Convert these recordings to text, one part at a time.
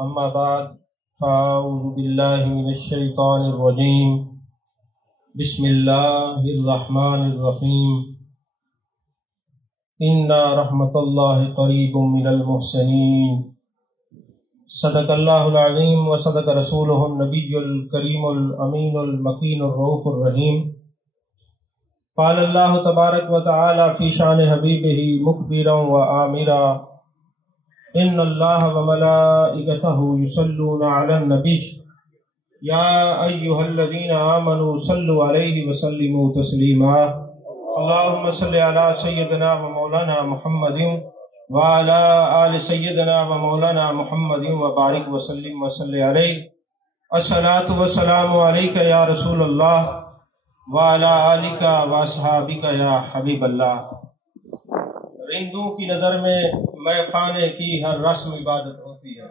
أما بعد فأعوذ بالله من الشيطان الرجيم بسم الله الرحمن الرحيم إن رحمة الله قريب من المحسنين صدق الله العظيم وصدق رسوله النبي الكريم الأمين المكين الرؤوف الرحيم قال الله تبارك وتعالى في شان حبيبه مخبرا وآمرا إن الله وملائكته يصلون على النبي يا أيها الذين آمنوا صلوا عليه وسلموا تسليما اللهم صل على سيدنا ومولانا محمد وعلى آل سيدنا ومولانا محمد وبارك وسلم وصل عليه الصلاة والسلام عليك يا رسول الله وعلى آلك واصحابك يا حبيب اللہ۔ رندوں کی نظر میں مے خانے کی ہر رسم عبادت ہوتی ہے۔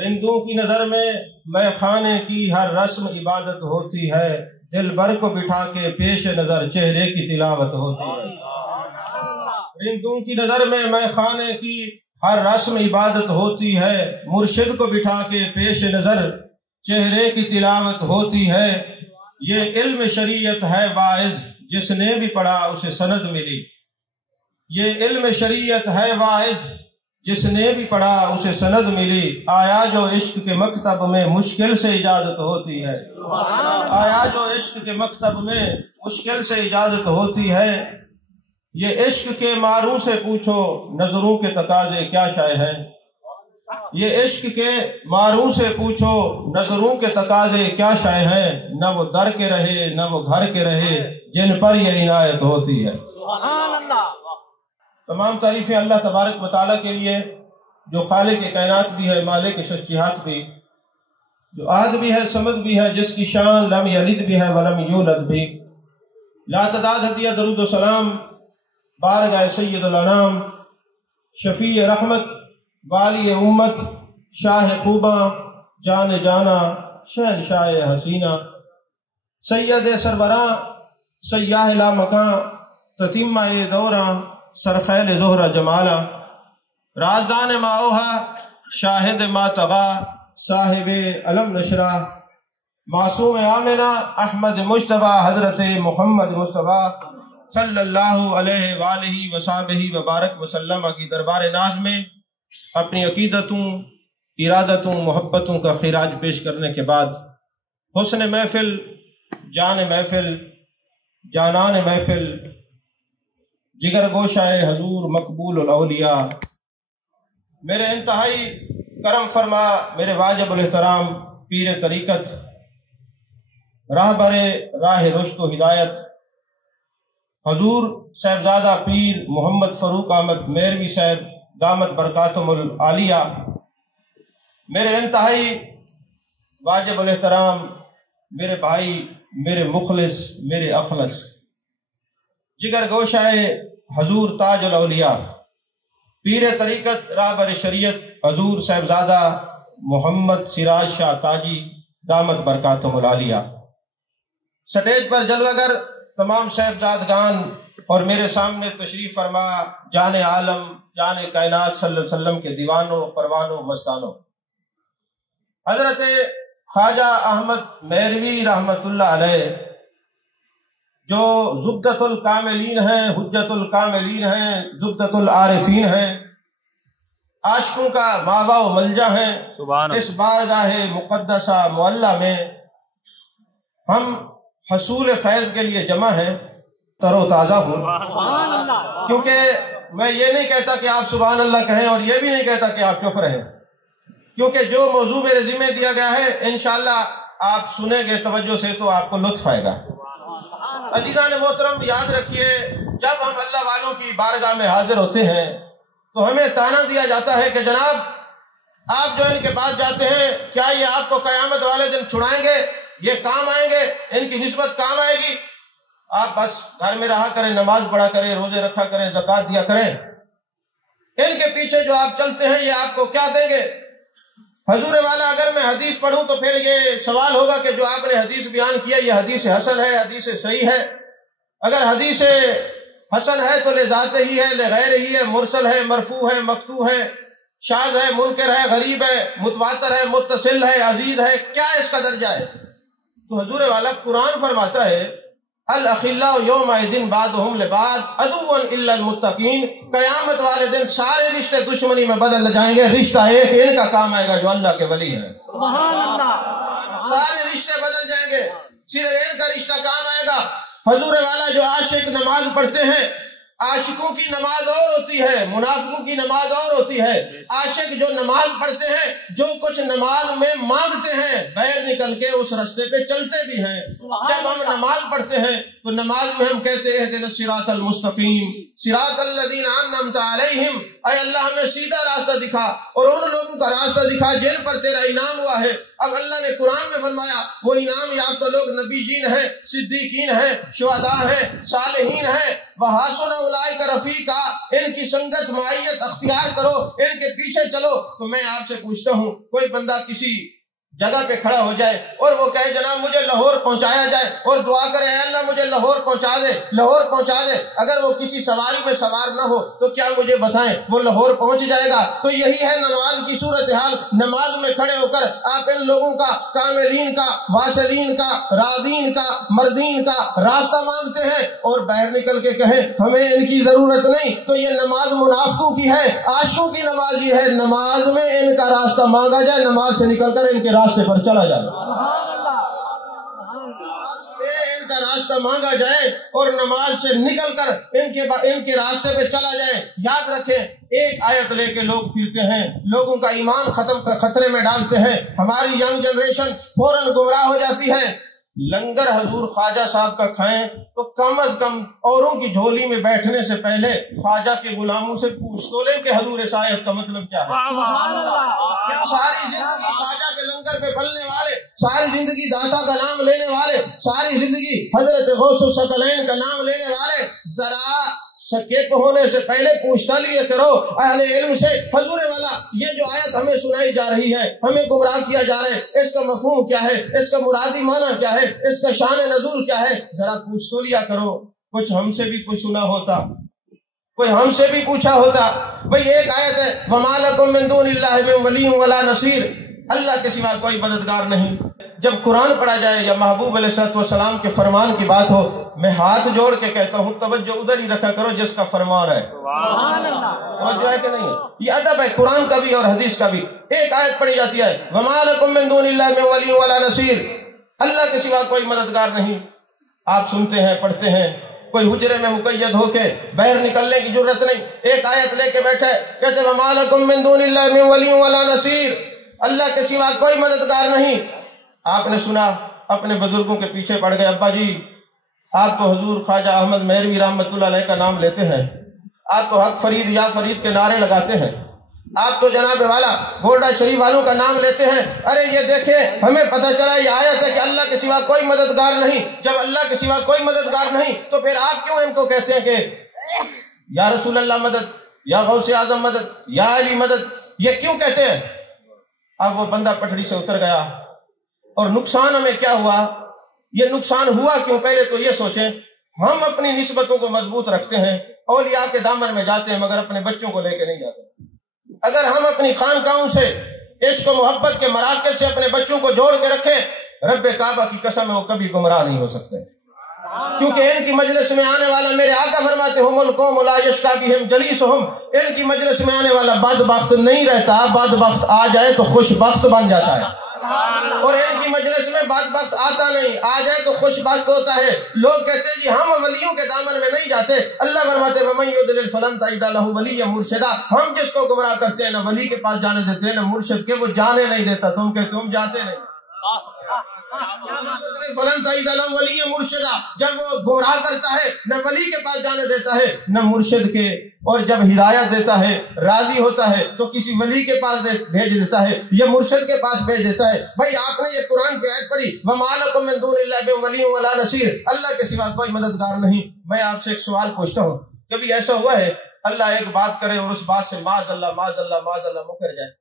رندوں کی نظر میں مے خانے کی ہر رسم عبادت ہوتی ہے، دل بر کو بٹھا کے پیش نظر چہرے کی تلاوت ہوتی ہے۔ رندوں کی نظر میں مے خانے کی ہر رسم عبادت ہوتی ہے، مرشد کو بٹھا کے پیش نظر چہرے کی تلاوت ہوتی ہے۔ یہ علم شریعت ہے واعظ، جس نے بھی پڑھا اسے سند ملی۔ یہ علم شریعت ہے واعظ، جس نے بھی پڑھا اسے سند ملی۔ آیا جو عشق کے مکتب میں مشکل سے اجازت ہوتی ہے، آیا جو عشق کے مکتب میں مشکل سے اجازت ہوتی ہے۔ یہ عشق کے ماروں سے پوچھو نظروں کے تقاضے کیا شائع ہیں، یہ عشق کے ماروں سے پوچھو نظروں کے تقاضے کیا شائع ہیں۔ نہ وہ در کے رہے نہ وہ گھر کے رہے، جن پر یہ عنایت ہوتی ہے۔ تمام تعریفیں اللہ تبارک و تعالیٰ کے لیے، جو خالق کائنات بھی ہے، مالک شخصیات بھی، جو احد بھی ہے، صمد بھی ہے، جس کی شان لم یلد بھی ہے ولم یولد بھی۔ لا تعداد ہدیہ درود و سلام بارگاہ سید الانام، شفیع رحمت، والی امت، شاہ خوباں، جان جانا، شہنشاہ حسینہ، سید سربراں، سیاہ لا مکاں، تتمہ دوراں، سرخیل زہرہ جمالا، رازدان ما اوہا، شاہد ما تغا، صاحب علم نشرہ، معصوم آمنہ، احمد مجتبیٰ، حضرت محمد مصطفیٰ صلی اللہ علیہ وآلہ وصحبہ وبارک وسلم کی دربار ناز میں اپنی عقیدتوں، ارادتوں، محبتوں کا خراج پیش کرنے کے بعد حسن محفل، جان محفل، جانان محفل، جگر گوشہ حضور مقبول الاولیاء، میرے انتہائی کرم فرما، میرے واجب الاحترام پیر طریقت، راہبر راہ رشد و ہدایت، حضور صاحبزادہ پیر محمد فاروق احمد میروی صاحب دامت برکاتہم العالیہ، میرے انتہائی واجب الاحترام میرے بھائی، میرے مخلص، میرے اخلص، جگر گوشہ حضور تاج الاولیاء، پیر طریقت راہبر شریعت حضور صاحبزادہ محمد سراج شاہ تاجی دامت برکاتہم العالیہ، سٹیج پر جلوہ گر تمام صاحبزادگان اور میرے سامنے تشریف فرما جان عالم، جان کائنات صلی اللہ علیہ وسلم کے دیوانوں، پروانوں، مستانوں، حضرت خواجہ احمد میروی رحمت اللہ علیہ، جو زبدۃ الکاملین ہیں، حجت الکاملین ہیں، زبدۃ العارفین ہیں، عاشقوں کا ماوا و ملجا ہیں۔ اس بارگاہ مقدسہ معلیٰ میں ہم حصول فیض کے لیے جمع ہیں، تر و تازہ ہوں، کیونکہ میں یہ نہیں کہتا کہ آپ سبحان اللہ کہیں اور یہ بھی نہیں کہتا کہ آپ چپ رہیں، کیونکہ جو موضوع میرے ذمہ دیا گیا ہے انشاءاللہ آپ سنیں گے توجہ سے تو آپ کو لطف آئے گا۔ عزیزان محترم، یاد رکھیے، جب ہم اللہ والوں کی بارگاہ میں حاضر ہوتے ہیں تو ہمیں تانا دیا جاتا ہے کہ جناب آپ جو ان کے پاس جاتے ہیں، کیا یہ آپ کو قیامت والے دن چھڑائیں گے، یہ کام آئیں گے، ان کی نسبت کام آئے گی؟ آپ بس گھر میں رہا کریں، نماز پڑھا کریں، روزے رکھا کریں، زکوٰۃ دیا کریں، ان کے پیچھے جو آپ چلتے ہیں یہ آپ کو کیا دیں گے؟ حضور والا اگر میں حدیث پڑھوں تو پھر یہ سوال ہوگا کہ جو آپ نے حدیث بیان کیا یہ حدیث حسن ہے، حدیث صحیح ہے؟ اگر حدیث حسن ہے تو لذات ہی ہے، لغیر ہی ہے، مرسل ہے، مرفوع ہے، مقطوع ہے، شاذ ہے، منکر ہے، غریب ہے، متواتر ہے، متصل ہے، عزیز ہے، کیا اس کا درجہ ہے؟ تو حضور والا قرآن فرماتا ہے الاخلاء یومئذ بعضهم لبعض عدو الا المتقین، قیامت والے دن سارے رشتے دشمنی میں بدل جائیں گے، رشتہ ایک ان کا کام آئے گا جو اللہ کے ولی ہے۔ سبحان اللہ، سارے رشتے بدل جائیں گے، صرف ان کا رشتہ کام آئے گا۔ حضور والا جو عاشق نماز پڑھتے ہیں، عاشقوں کی نماز اور ہوتی ہے، منافقوں کی نماز اور ہوتی ہے۔ عاشق جو نماز پڑھتے ہیں، جو کچھ نماز میں مانگتے ہیں، باہر نکل کے اس راستے پہ چلتے بھی ہیں۔ جب ہم نماز پڑھتے ہیں تو نماز میں ہم کہتے ہیں اہدنا الصراط المستقیم صراط الذین انعمت علیہم، اے اللہ ہمیں سیدھا راستہ دکھا اور ان لوگوں کا راستہ دکھا جن پر تیرا انعام ہوا ہے۔ اب اللہ نے قرآن میں فرمایا وہ انعام یافتہ لوگ نبی جین ہیں، صدیقین ہیں، شہداء ہیں، صالحین ہیں، وحسن اولئک رفیقا، ان کی سنگت معیت اختیار کرو، ان کے پیچھے چلو۔ تو میں آپ سے پوچھتا ہوں، کوئی بندہ کسی جگہ پہ کھڑا ہو جائے اور وہ کہے جناب مجھے لاہور پہنچایا جائے، اور دعا کرے اے اللہ مجھے لاہور پہنچا دے، لاہور پہنچا دے، اگر وہ کسی سواری میں سوار نہ ہو تو کیا مجھے بتائیں وہ لاہور پہنچ جائے گا؟ تو یہی ہے نماز کی صورتحال۔ نماز میں کھڑے ہو کر آپ ان لوگوں کا، کاملین کا، واصلین کا، رادین کا، مردین کا راستہ مانگتے ہیں اور باہر نکل کے کہیں ہمیں ان کی ضرورت نہیں، تو یہ نماز منافقوں کی ہے، عاشقوں کی نماز یہ ہے نماز میں ان کا راستہ مانگا جائے، نماز سے نکل کر ان کے راستے پر چلا جائے، ان کا راستہ مانگا جائے اور نماز سے نکل کر ان کے راستے پہ چلا جائے۔ یاد رکھیں ایک آیت لے کے لوگ پھرتے ہیں، لوگوں کا ایمان خطرے میں ڈالتے ہیں، ہماری ینگ جنریشن فوراً گمراہ ہو جاتی ہے۔ لنگر حضور خواجہ صاحب کا کھائیں تو کم از کم اوروں کی جھولی میں بیٹھنے سے پہلے خواجہ کے غلاموں سے پوچھ تو لیں کہ حضور اس آیت کا مطلب کیا ہے۔ ساری زندگی خواجہ کے لنگر پہ پلنے والے، ساری زندگی داتا کا نام لینے والے، ساری زندگی حضرت غوث الثقلین کا نام لینے والے، ذرا سکیپ ہونے سے پہلے پوچھتا لیے کرو اہل علم سے، حضور والا یہ جو آیت ہمیں سنائی جا رہی ہے، ہمیں گمراہ کیا جا رہا ہے، اس کا مفہوم کیا ہے، اس کا مرادی معنی کیا ہے، اس کا شان نزول کیا ہے، ذرا پوچھ تو لیا کرو۔ کچھ ہم سے بھی کچھ سنا ہوتا، کوئی ہم سے بھی پوچھا ہوتا۔ بھئی ایک آیت ہے وَمَا لَكُم مِّن دُونِ اللَّهِ مِن وَلِيٍّ وَلَا نَصِيرٍ، اللہ کے سوا کوئی مددگار نہیں۔ جب قرآن پڑھا جائے یا محبوب علیہ السلام کے فرمان کی بات ہو، میں ہاتھ جوڑ کے کہتا ہوں توجہ ادھر ہی رکھا کرو جس کا فرمان ہے۔ توجہ ہے کہ نہیں ہے؟ یہ ادب ہے قرآن کا بھی اور حدیث کا بھی۔ ایک آیت پڑھی جاتی ہے وَمَا لَكُم مِّن دُونِ اللَّهِ مِن وَلِيٍّ وَلَا نَصِيرٍ، اللہ کے سوا کوئی مددگار نہیں۔ آپ سنتے ہیں، پڑھتے ہیں، کوئی حجرے میں مقید ہو کے باہر نکلنے کی ضرورت نہیں، ایک آیت لے کے بیٹھے کہتے وَمَا لَكُم مِّن دُونِ اللَّهِ مِن وَلِيٍّ وَلَا نَصِيرٍ، اللہ کے سوا کوئی مددگار نہیں۔ آپ نے سنا، اپنے بزرگوں کے پیچھے پڑ گئے، ابا جی آپ تو حضور خواجہ احمد مہروی رحمت اللہ علیہ کا نام لیتے ہیں، آپ تو حق فرید یا فرید کے نعرے لگاتے ہیں، آپ تو جناب والا گولڈا شریف والوں کا نام لیتے ہیں، ارے یہ دیکھیں ہمیں پتہ چلا یہ آیت ہے کہ اللہ کے سوا کوئی مددگار نہیں۔ جب اللہ کے سوا کوئی مددگار نہیں تو پھر آپ کیوں ان کو کہتے ہیں کہ یا رسول اللہ مدد، یا غوث اعظم مدد، یا علی مدد، یہ کیوں کہتے ہیں؟ اب وہ بندہ پٹڑی سے اتر گیا اور نقصان ہمیں کیا ہوا؟ یہ نقصان ہوا کیوں؟ پہلے تو یہ سوچیں، ہم اپنی نسبتوں کو مضبوط رکھتے ہیں، اولیاء کے دامن میں جاتے ہیں مگر اپنے بچوں کو لے کے نہیں جاتے۔ اگر ہم اپنی خانقاہوں سے عشق و محبت کے مراکز سے اپنے بچوں کو جوڑ کے رکھیں، رب کعبہ کی قسم ہے وہ کبھی گمراہ نہیں ہو سکتے، کیونکہ ان کی مجلس میں آنے والا، میرے آقا فرماتے ہم القوم لا یشقی بہم جلیسہم، ان کی مجلس میں آنے والا بدبخت نہیں رہتا، بدبخت آ جائے تو خوش بخت بن جاتا ہے، اور ان کی مجلس میں بدبخت آتا نہیں، آ جائے تو خوش بخت ہوتا ہے۔ لوگ کہتے ہیں جی ہم ولیوں کے دامن میں نہیں جاتے، اللہ فرماتے وَمَن يُضْلِلْ فَلَن تَجِدَ لَهُ وَلِيًّا مُرْشِدًا، ہم جس کو گمراہ کرتے ہیں نہ ولی کے پاس جانے دیتے ہیں نہ مرشد کے، وہ جانے نہیں دیتا، تم کہتے ہم جاتے نہیں۔ فلن تجد له ولیا مرشدہ، جب وہ گمراہ کرتا ہے نہ ولی کے پاس جانے دیتا ہے نہ مرشد کے، اور جب ہدایت دیتا ہے راضی ہوتا ہے تو کسی ولی کے پاس بھیج دیتا ہے یا مرشد کے پاس بھیج دیتا ہے۔ بھائی آپ نے یہ قرآن کی آیت پڑھی وَمَا لَكُم مِّن دُونِ اللَّهِ مِن وَلِيٍّ وَلَا نَصِيرٍ، اللہ کے سوا کوئی مددگار نہیں۔ میں آپ سے ایک سوال پوچھتا ہوں، کبھی ایسا ہوا ہے اللہ ایک بات کرے اور اس بات سے معاذ اللہ معاذ اللہ معاذ اللہ مکر جائے،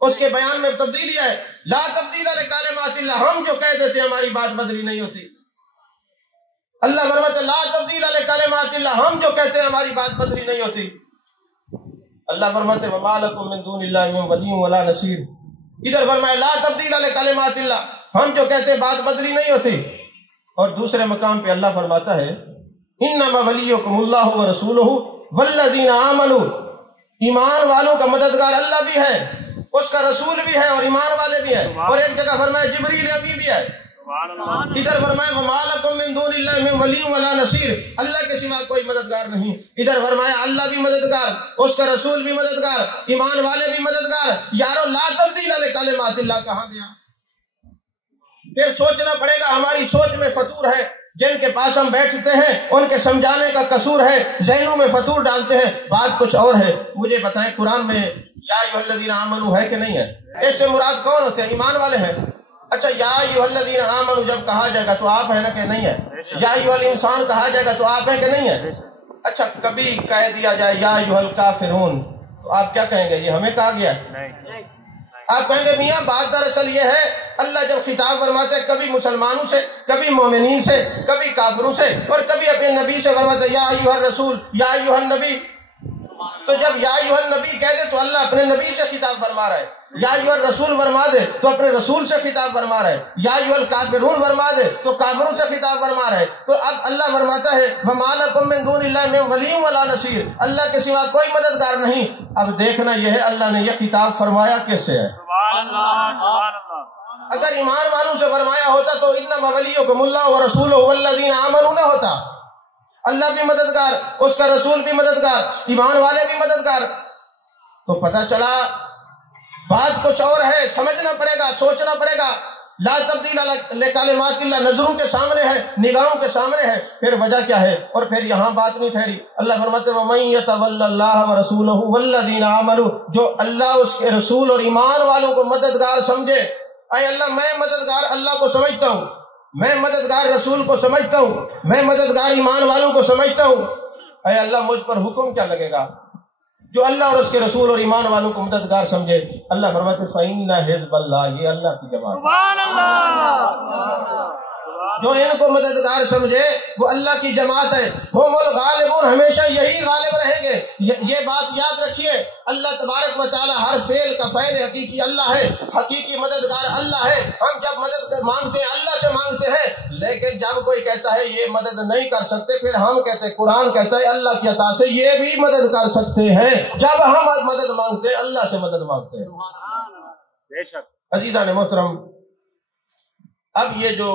اس کے بیان میں تبدیلی ہے؟ لا تبدیل لکلمات اللہ، ہم جو کہہ دیتے ہیں ہماری بات بدلی نہیں ہوتی۔ اللہ فرماتا ہے لا تبدیل لکلمات اللہ، ہم جو کہتے ہیں ہماری بات بدلی نہیں ہوتی۔ اللہ فرماتے وما لکم من دون اللہ من ولی ولا نصیر. ادھر فرمایا لا تبدیل لکلمات اللہ، ہم جو کہتے ہیں بات بدلی نہیں ہوتی. اور دوسرے مقام پہ اللہ فرماتا ہے انما ولیکم اللہ ورسولہ والذین آمنوا، ایمان والوں کا مددگار اللہ بھی ہے، اس کا رسول بھی ہے، اور ایمان والے بھی ہیں. اور ایک جگہ فرمایا جبریل امین بھی ہے. ادھر فرمایا وما لکم من دون اللہ من ولی ولا نصیر، اللہ کے سوا کوئی مددگار نہیں. ادھر فرمایا اللہ بھی مددگار، اس کا رسول بھی مددگار، ایمان والے بھی مددگار. یارو لا تبدیل لکلمات اللہ کہاں گیا؟ پھر سوچنا پڑے گا. ہماری سوچ میں فطور ہے، جن کے پاس ہم بیٹھتے ہیں ان کے سمجھانے کا قصور ہے، ذہنوں میں فطور ڈالتے ہیں، بات کچھ اور ہے. مجھے بتائیں قرآن میں یا ایھا الذین آمنوا ہے کہ نہیں ہے؟ اس سے مراد کون ہوتے ہیں؟ ایمان والے ہیں. اچھا یا ایھا الذین آمنوا جب کہا جائے گا تو آپ ہیں نا کہ نہیں ہے؟ یا ایھا الانسان کہا جائے گا تو آپ ہیں کہ نہیں ہے؟ اچھا کبھی کہہ دیا جائے یا ایھا الکافرون تو آپ کیا کہیں گے؟ یہ ہمیں کہا گیا ہے؟ آپ کہیں گے میاں بات دراصل یہ ہے اللہ جب خطاب فرماتے ہیں کبھی مسلمانوں سے، کبھی مومنین سے، کبھی کافروں سے، اور کبھی اپنے نبی سے فرماتے ہیں یا ایھا الرسول یا ایھا النبی. تو جب یا ایھا النبی کہہ دے تو اللہ اپنے نبی سے خطاب فرما رہا ہے. یا ایھا الرسول فرما دے تو اپنے رسول سے خطاب فرما رہا ہے. یا ایھا الکافرون فرما دے تو کافروں سے خطاب فرما رہا ہے. تو اب اللہ فرماتا ہے وما لکم من دون اللہ من ولی ولا نصیر، اللہ کے سوا کوئی مددگار نہیں. اب دیکھنا یہ ہے اللہ نے یہ خطاب فرمایا کس سے ہے؟ اگر ایمان والوں سے فرمایا ہوتا تو انما ولیکم اللہ ورسولہ والذین آمنوا نہ ہوتا. اللہ بھی مددگار، اس کا رسول بھی مددگار، ایمان والے بھی مددگار. تو پتہ چلا بات کچھ اور ہے. سمجھنا پڑے گا، سوچنا پڑے گا. لا تبدیل لکلمات اللہ نظروں کے سامنے ہے، نگاہوں کے سامنے ہے. پھر وجہ کیا ہے؟ اور پھر یہاں بات نہیں ٹھہری. اللہ فرماتے ہیں وَمَن يَتَوَلَّ اللَّهَ وَرَسُولَهُ وَالَّذِينَ آمَنُوا، جو اللہ اس کے رسول اور ایمان والوں کو مددگار سمجھے. اے اللہ میں مددگار اللہ کو سمجھتا ہوں، میں مددگار رسول کو سمجھتا ہوں، میں مددگار ایمان والوں کو سمجھتا ہوں. اے اللہ مجھ پر حکم کیا لگے گا؟ جو اللہ اور اس کے رسول اور ایمان والوں کو مددگار سمجھے. اللہ فرماتے فَإِنَّ حِزْبَ اللَّهِ، یہ اللہ کی جماعت. سبحان اللہ. جو ان کو مددگار سمجھے وہ اللہ کی جماعت ہے. ہم الغالبون، ہمیشہ یہی غالب رہیں گے. یہ بات یاد رکھیے اللہ تبارک و تعالی ہر فعل کا فاعل حقیقی اللہ ہے، حقیقی مددگار اللہ ہے. ہم جب مدد مانگتے ہیں اللہ سے مانگتے ہیں، لیکن جب کوئی کہتا ہے یہ مدد نہیں کر سکتے، پھر ہم کہتے ہیں قرآن کہتا ہے اللہ کی عطا سے یہ بھی مدد کر سکتے ہیں. جب ہم مدد مانگتے ہیں اللہ سے مدد مانگتے ہیں. بے شک عزیزان محترم، اب یہ جو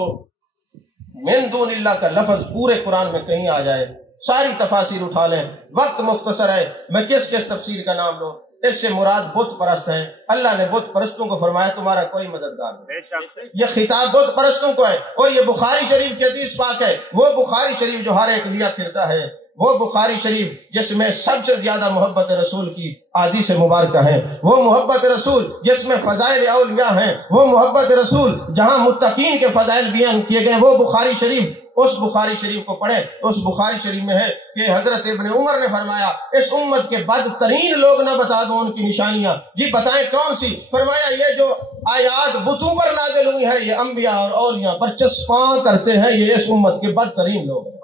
من دون اللہ کا لفظ پورے قرآن میں کہیں آ جائے، ساری تفاسیر اٹھا لیں، وقت مختصر ہے، میں کس تفسیر کا نام لوں. اس سے مراد بت پرست ہیں. اللہ نے بت پرستوں کو فرمایا تمہارا کوئی مددگار نہیں. یہ خطاب بت پرستوں کو ہے. اور یہ بخاری شریف کی حدیث پاک ہے، وہ بخاری شریف جو ہر ایک لیا پھرتا ہے، وہ بخاری شریف جس میں سب سے زیادہ محبت رسول کی احادیث مبارکہ ہیں، وہ محبت رسول جس میں فضائل اولیاء ہیں، وہ محبت رسول جہاں متقین کے فضائل بیان کیے گئے، وہ بخاری شریف. اس بخاری شریف کو پڑھیں. اس بخاری شریف میں ہے کہ حضرت ابن عمر نے فرمایا اس امت کے بدترین لوگ نہ بتا دو ان کی نشانیاں. جی بتائیں کون سی؟ فرمایا یہ جو آیات بتوں پر نازل ہوئی ہیں، یہ انبیاء اور اولیاء پر چسپاں کرتے ہیں، یہ اس امت کے بدترین لوگ ہیں.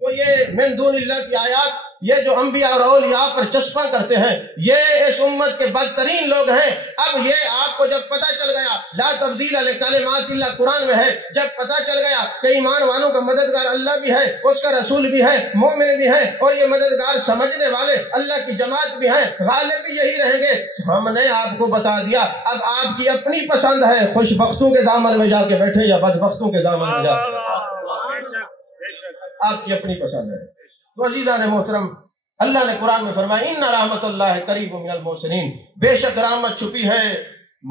تو یہ من دون اللہ کی آیات، یہ جو انبیاء اور اولیاء پر چسپاں کرتے ہیں، یہ اس امت کے بدترین لوگ ہیں. اب یہ آپ کو جب پتہ چل گیا لا تبدیل لکلمات اللہ قرآن میں ہے، جب پتہ چل گیا کہ ایمان والوں کا مددگار اللہ بھی ہے، اس کا رسول بھی ہے، مومن بھی ہے، اور یہ مددگار سمجھنے والے اللہ کی جماعت بھی ہیں، غالب بھی یہی رہیں گے. ہم نے آپ کو بتا دیا. اب آپ کی اپنی پسند ہے، خوش بختوں کے دامن میں جا کے بیٹھے یا بدبختوں کے دامن میں جا کے، آپ کی اپنی پسند ہے. تو عزیزان محترم، اللہ نے قرآن میں فرمایا ان رحمت اللہ قریب من المحسنین، بے شک رحمت چھپی ہے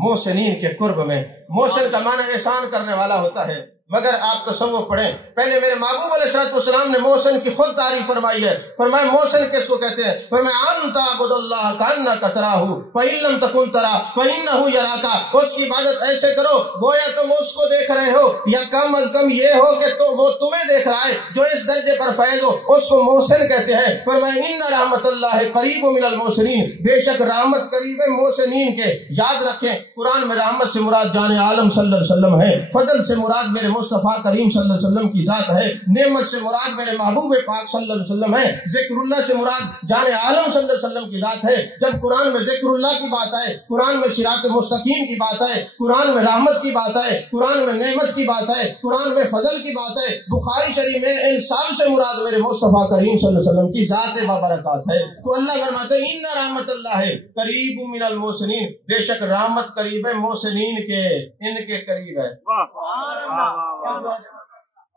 محسنین کے قرب میں. محسن کا معنی احسان کرنے والا ہوتا ہے. مگر آپ تصور پڑھیں، پہلے میرے محبوب علیہ السلام نے محسن کی خود تعریف فرمائی ہے. فرمایا محسن کس کو کہتے ہیں؟ فرمایا ان تعبد اللہ کانک تراہ فإن لم تکن تراہ فإنہ یراک. اس کی عبادت ایسے کرو گویا تم اس کو دیکھ رہے ہو، یا کم از کم یہ ہو کہ وہ تمہیں دیکھ رہا ہے. جو اس درجے پر فیض ہو اس کو محسن کہتے ہیں. فرمایا ان رحمت اللہ قریب من المحسنین، بے شک رحمت قریب ہے محسنین کے. یاد رکھیں قرآن میں رحمت سے مراد جان عالم صلی اللہ علیہ وسلم ہے، فضل سے مراد میرے مصطفیٰ کریم صلی اللہ علیہ وسلم کی ذات ہے، نعمت سے مراد میرے محبوب پاک صلی اللہ علیہ وسلم ہے، ذکر اللہ سے مراد جان عالم صلی اللہ علیہ وسلم کی ذات ہے۔ جب قرآن میں ذکر اللہ کی بات آئے، قرآن میں صراط مستقیم کی بات آئے، قرآن میں رحمت کی بات آئے، قرآن میں نعمت کی بات آئے، قرآن میں فضل کی بات ہے، بخاری شریف میں ان سب سے مراد میرے مصطفیٰ کریم صلی اللہ علیہ وسلم کی ذات بابرکات ہے۔ تو اللہ فرماتے ہیں ان رحمت اللہ قریب من المحسنین، بے شک رحمت قریب ہے محسنین کے، ان کے قریب ہے۔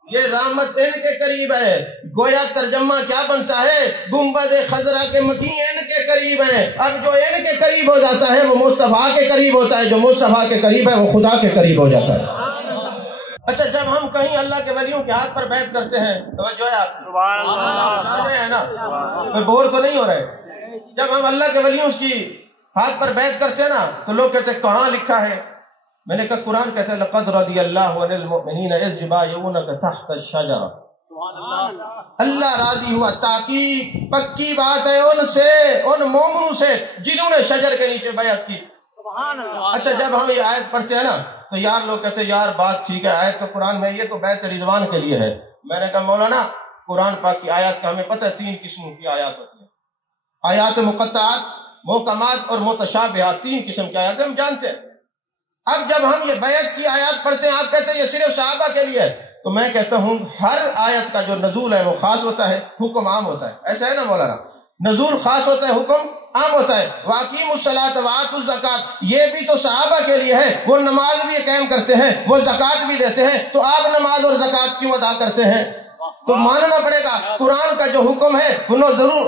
یہ رحمت ان کے قریب ہے۔ گویا ترجمہ کیا بنتا ہے؟ گنبد خضرا کے مکین ان کے قریب ہیں۔ اب جو ان کے قریب ہو جاتا ہے وہ مصطفیٰ کے قریب ہوتا ہے، جو مصطفیٰ کے قریب ہے وہ خدا کے قریب ہو جاتا ہے۔ اچھا، جب ہم کہیں اللہ کے ولیوں کے ہاتھ پر بیعت کرتے ہیں، توجہ ہے آپ سمجھ رہے ہیں نا، کوئی بور تو نہیں ہو رہے؟ جب ہم اللہ کے ولیوں کی ہاتھ پر بیعت کرتے ہیں نا تو لوگ کہتے ہیں کہاں لکھا ہے؟ میں نے کہا قرآن کہتا ہے لقد رضی اللہ عن المؤمنین اذ یبایعونک تحت الشجرہ، اللہ راضی ہوا، تحقیق پکی بات ہے ان سے، ان مومنوں سے جنہوں نے شجر کے نیچے بیعت کی۔ اچھا، جب ہم یہ آیت پڑھتے ہیں نا تو یار لوگ کہتے ہیں یار بات ٹھیک ہے، آیت تو قرآن میں یہ تو بیعت رضوان کے لیے ہے۔ میں نے کہا مولانا قرآن پاک کی آیات کا ہمیں پتہ ہے 3 قسم کی آیات ہوتی ہیں، آیات مقطعات، محکمات اور متشابہات، 3 قسم کی آیات ہم جانتے ہیں۔ اب جب ہم یہ بیعت کی آیات پڑھتے ہیں، آپ کہتے ہیں یہ صرف صحابہ کے لیے ہے، تو میں کہتا ہوں ہر آیت کا جو نزول ہے وہ خاص ہوتا ہے، حکم عام ہوتا ہے، ایسا ہے نا مولانا؟ نزول خاص ہوتا ہے، حکم عام ہوتا ہے۔ وَأَقِیمُوا الصَّلَاةَ وَآتُوا الزَّکَاةَ، یہ بھی تو صحابہ کے لیے ہے، وہ نماز بھی قائم کرتے ہیں، وہ زکوٰۃ بھی دیتے ہیں، تو آپ نماز اور زکوٰۃ کیوں ادا کرتے ہیں؟ تو ماننا پڑے گا قرآن کا جو حکم ہے وہ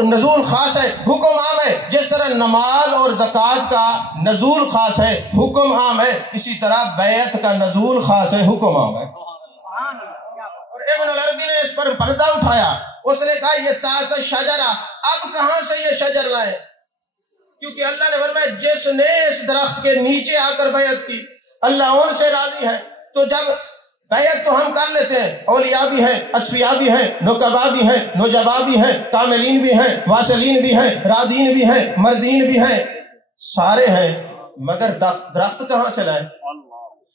نزول خاص ہے، حکم عام ہے۔ جس طرح نماز اور زکوٰۃ کا نزول خاص ہے، حکم عام ہے، اسی طرح بیعت کا نزول خاص ہے، حکم عام ہے۔ اور ابن العربی نے اس پر پردہ اٹھایا، اس نے کہا یہ تحت شجرہ، اب کہاں سے یہ شجر لائے؟ کیونکہ اللہ نے فرمایا جس نے اس درخت کے نیچے آ کر بیعت کی اللہ ان سے راضی ہے۔ تو جب بیعت تو ہم کر لیتے ہیں، اولیاء بھی ہیں، اصفیاء بھی ہیں، نقباء بھی ہیں، نجباء بھی ہیں، کاملین بھی ہیں، واصلین بھی ہیں، رادین بھی ہیں، مردین بھی ہیں، سارے ہیں، مگر درخت کہاں سے لائیں؟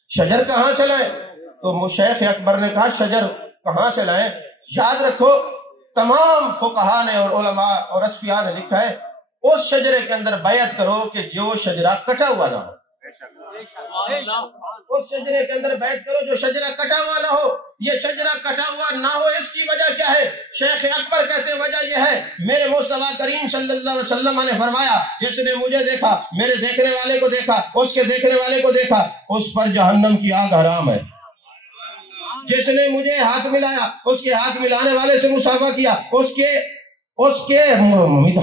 شجر کہاں سے لائیں؟ تو شیخ اکبر نے کہا شجر کہاں سے لائیں؟ یاد رکھو تمام فقہاء نے اور علماء اور اصفیاء نے لکھا ہے اس شجرے کے اندر بیعت کرو کہ جو شجرہ کٹا ہوا نہ ہو، اس شجرے کے اندر بیعت کرو جو شجرہ کٹا ہوا نہ ہو۔ یہ شجرہ کٹا ہوا نہ ہو اس کی وجہ کیا ہے؟ شیخ اکبر کہتے ہیں وجہ یہ ہے میرے مصطفیٰ کریم صلی اللہ علیہ وسلم نے فرمایا جس نے مجھے دیکھا، میرے دیکھنے والے کو دیکھا، اس کے دیکھنے والے کو دیکھا، اس پر جہنم کی آگ حرام ہے۔ جس نے مجھے ہاتھ ملایا، اس کے ہاتھ ملانے والے سے مصافحہ کیا، اس کے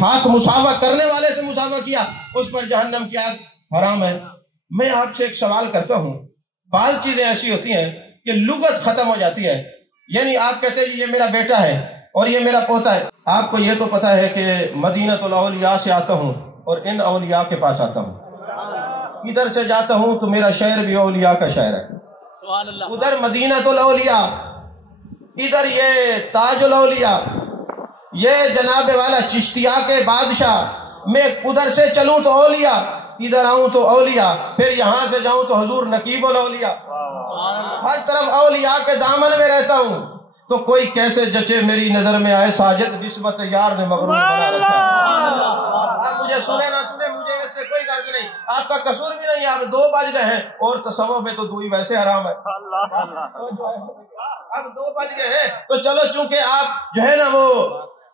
ہاتھ مصافحہ کرنے والے سے مصافحہ کیا، اس پر جہنم کی آگ حرام ہے۔ میں آپ سے ایک سوال کرتا ہوں، بعض چیزیں ایسی ہوتی ہیں کہ لغت ختم ہو جاتی ہے، یعنی آپ کہتے ہیں یہ میرا بیٹا ہے اور یہ میرا پوتا ہے۔ آپ کو یہ تو پتا ہے کہ مدینۃ الاولیاء سے آتا ہوں اور ان اولیاء کے پاس آتا ہوں، ادھر سے جاتا ہوں تو میرا شہر بھی اولیاء کا شہر ہے، ادھر مدینۃ الاولیاء، ادھر یہ تاج الاولیاء، یہ جناب والا چشتیہ کے بادشاہ، میں ادھر سے چلوں تو اولیاء، ادھر آؤں تو اولیاء، پھر یہاں سے جاؤں تو حضور نقیب الاولیاء، ہر طرف اولیاء کے دامن میں رہتا ہوں، تو کوئی کیسے جچے میری نظر میں آئے ساجد نسبت یار نے مغرور بنا رکھا ہے۔ آپ مجھے سنے نہ سنے، مجھے اس سے کوئی غرض نہیں، آپ کا قصور بھی نہیں، آپ 2 بج گئے ہیں، اور تصوف میں تو 2 ہی ویسے حرام ہے، اب 2 بج گئے ہیں تو چلو چونکہ آپ جو ہے نا وہ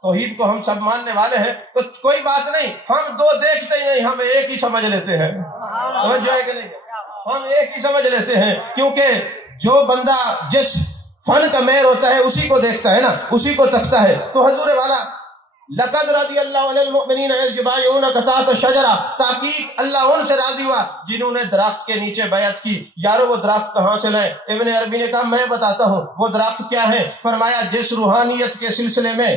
توحید کو ہم سب ماننے والے ہیں تو کوئی بات نہیں، ہم 2 دیکھتے ہی نہیں، ہم ایک ہی سمجھ لیتے ہیں، جو ہے کہ نہیں، ہم ایک ہی سمجھ لیتے ہیں، کیونکہ جو بندہ جس فن کا مہر ہوتا ہے اسی کو دیکھتا ہے نا، اسی کو تکتا ہے۔ تو حضور والا لقد رضی اللہ عن المؤمنین اذ یبایعونک تحت الشجرہ، تحقیق اللہ ان سے راضی ہوا جنہوں نے درخت کے نیچے بیعت کی۔ یارو وہ درخت کہاں سے لائیں؟ ابن عربی نے کہا میں بتاتا ہوں وہ درخت کیا ہے۔ فرمایا جس روحانیت کے سلسلے میں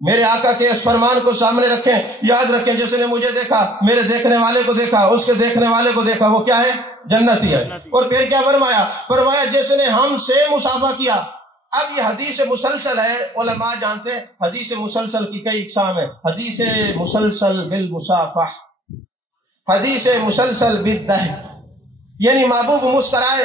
میرے آقا کے اس فرمان کو سامنے رکھیں، یاد رکھیں جس نے مجھے دیکھا، میرے دیکھنے والے کو دیکھا، اس کے دیکھنے والے کو دیکھا، وہ کیا ہے؟ جنتی ہے۔ اور پھر کیا فرمایا جس نے ہم سے مصافحہ کیا۔ اب یہ حدیث مسلسل ہے، علماء جانتے ہیں حدیث مسلسل کی کئی اقسام ہیں، حدیث مسلسل بالمصافح، حدیث مسلسل بالضحک، یعنی محبوب مسکرائے،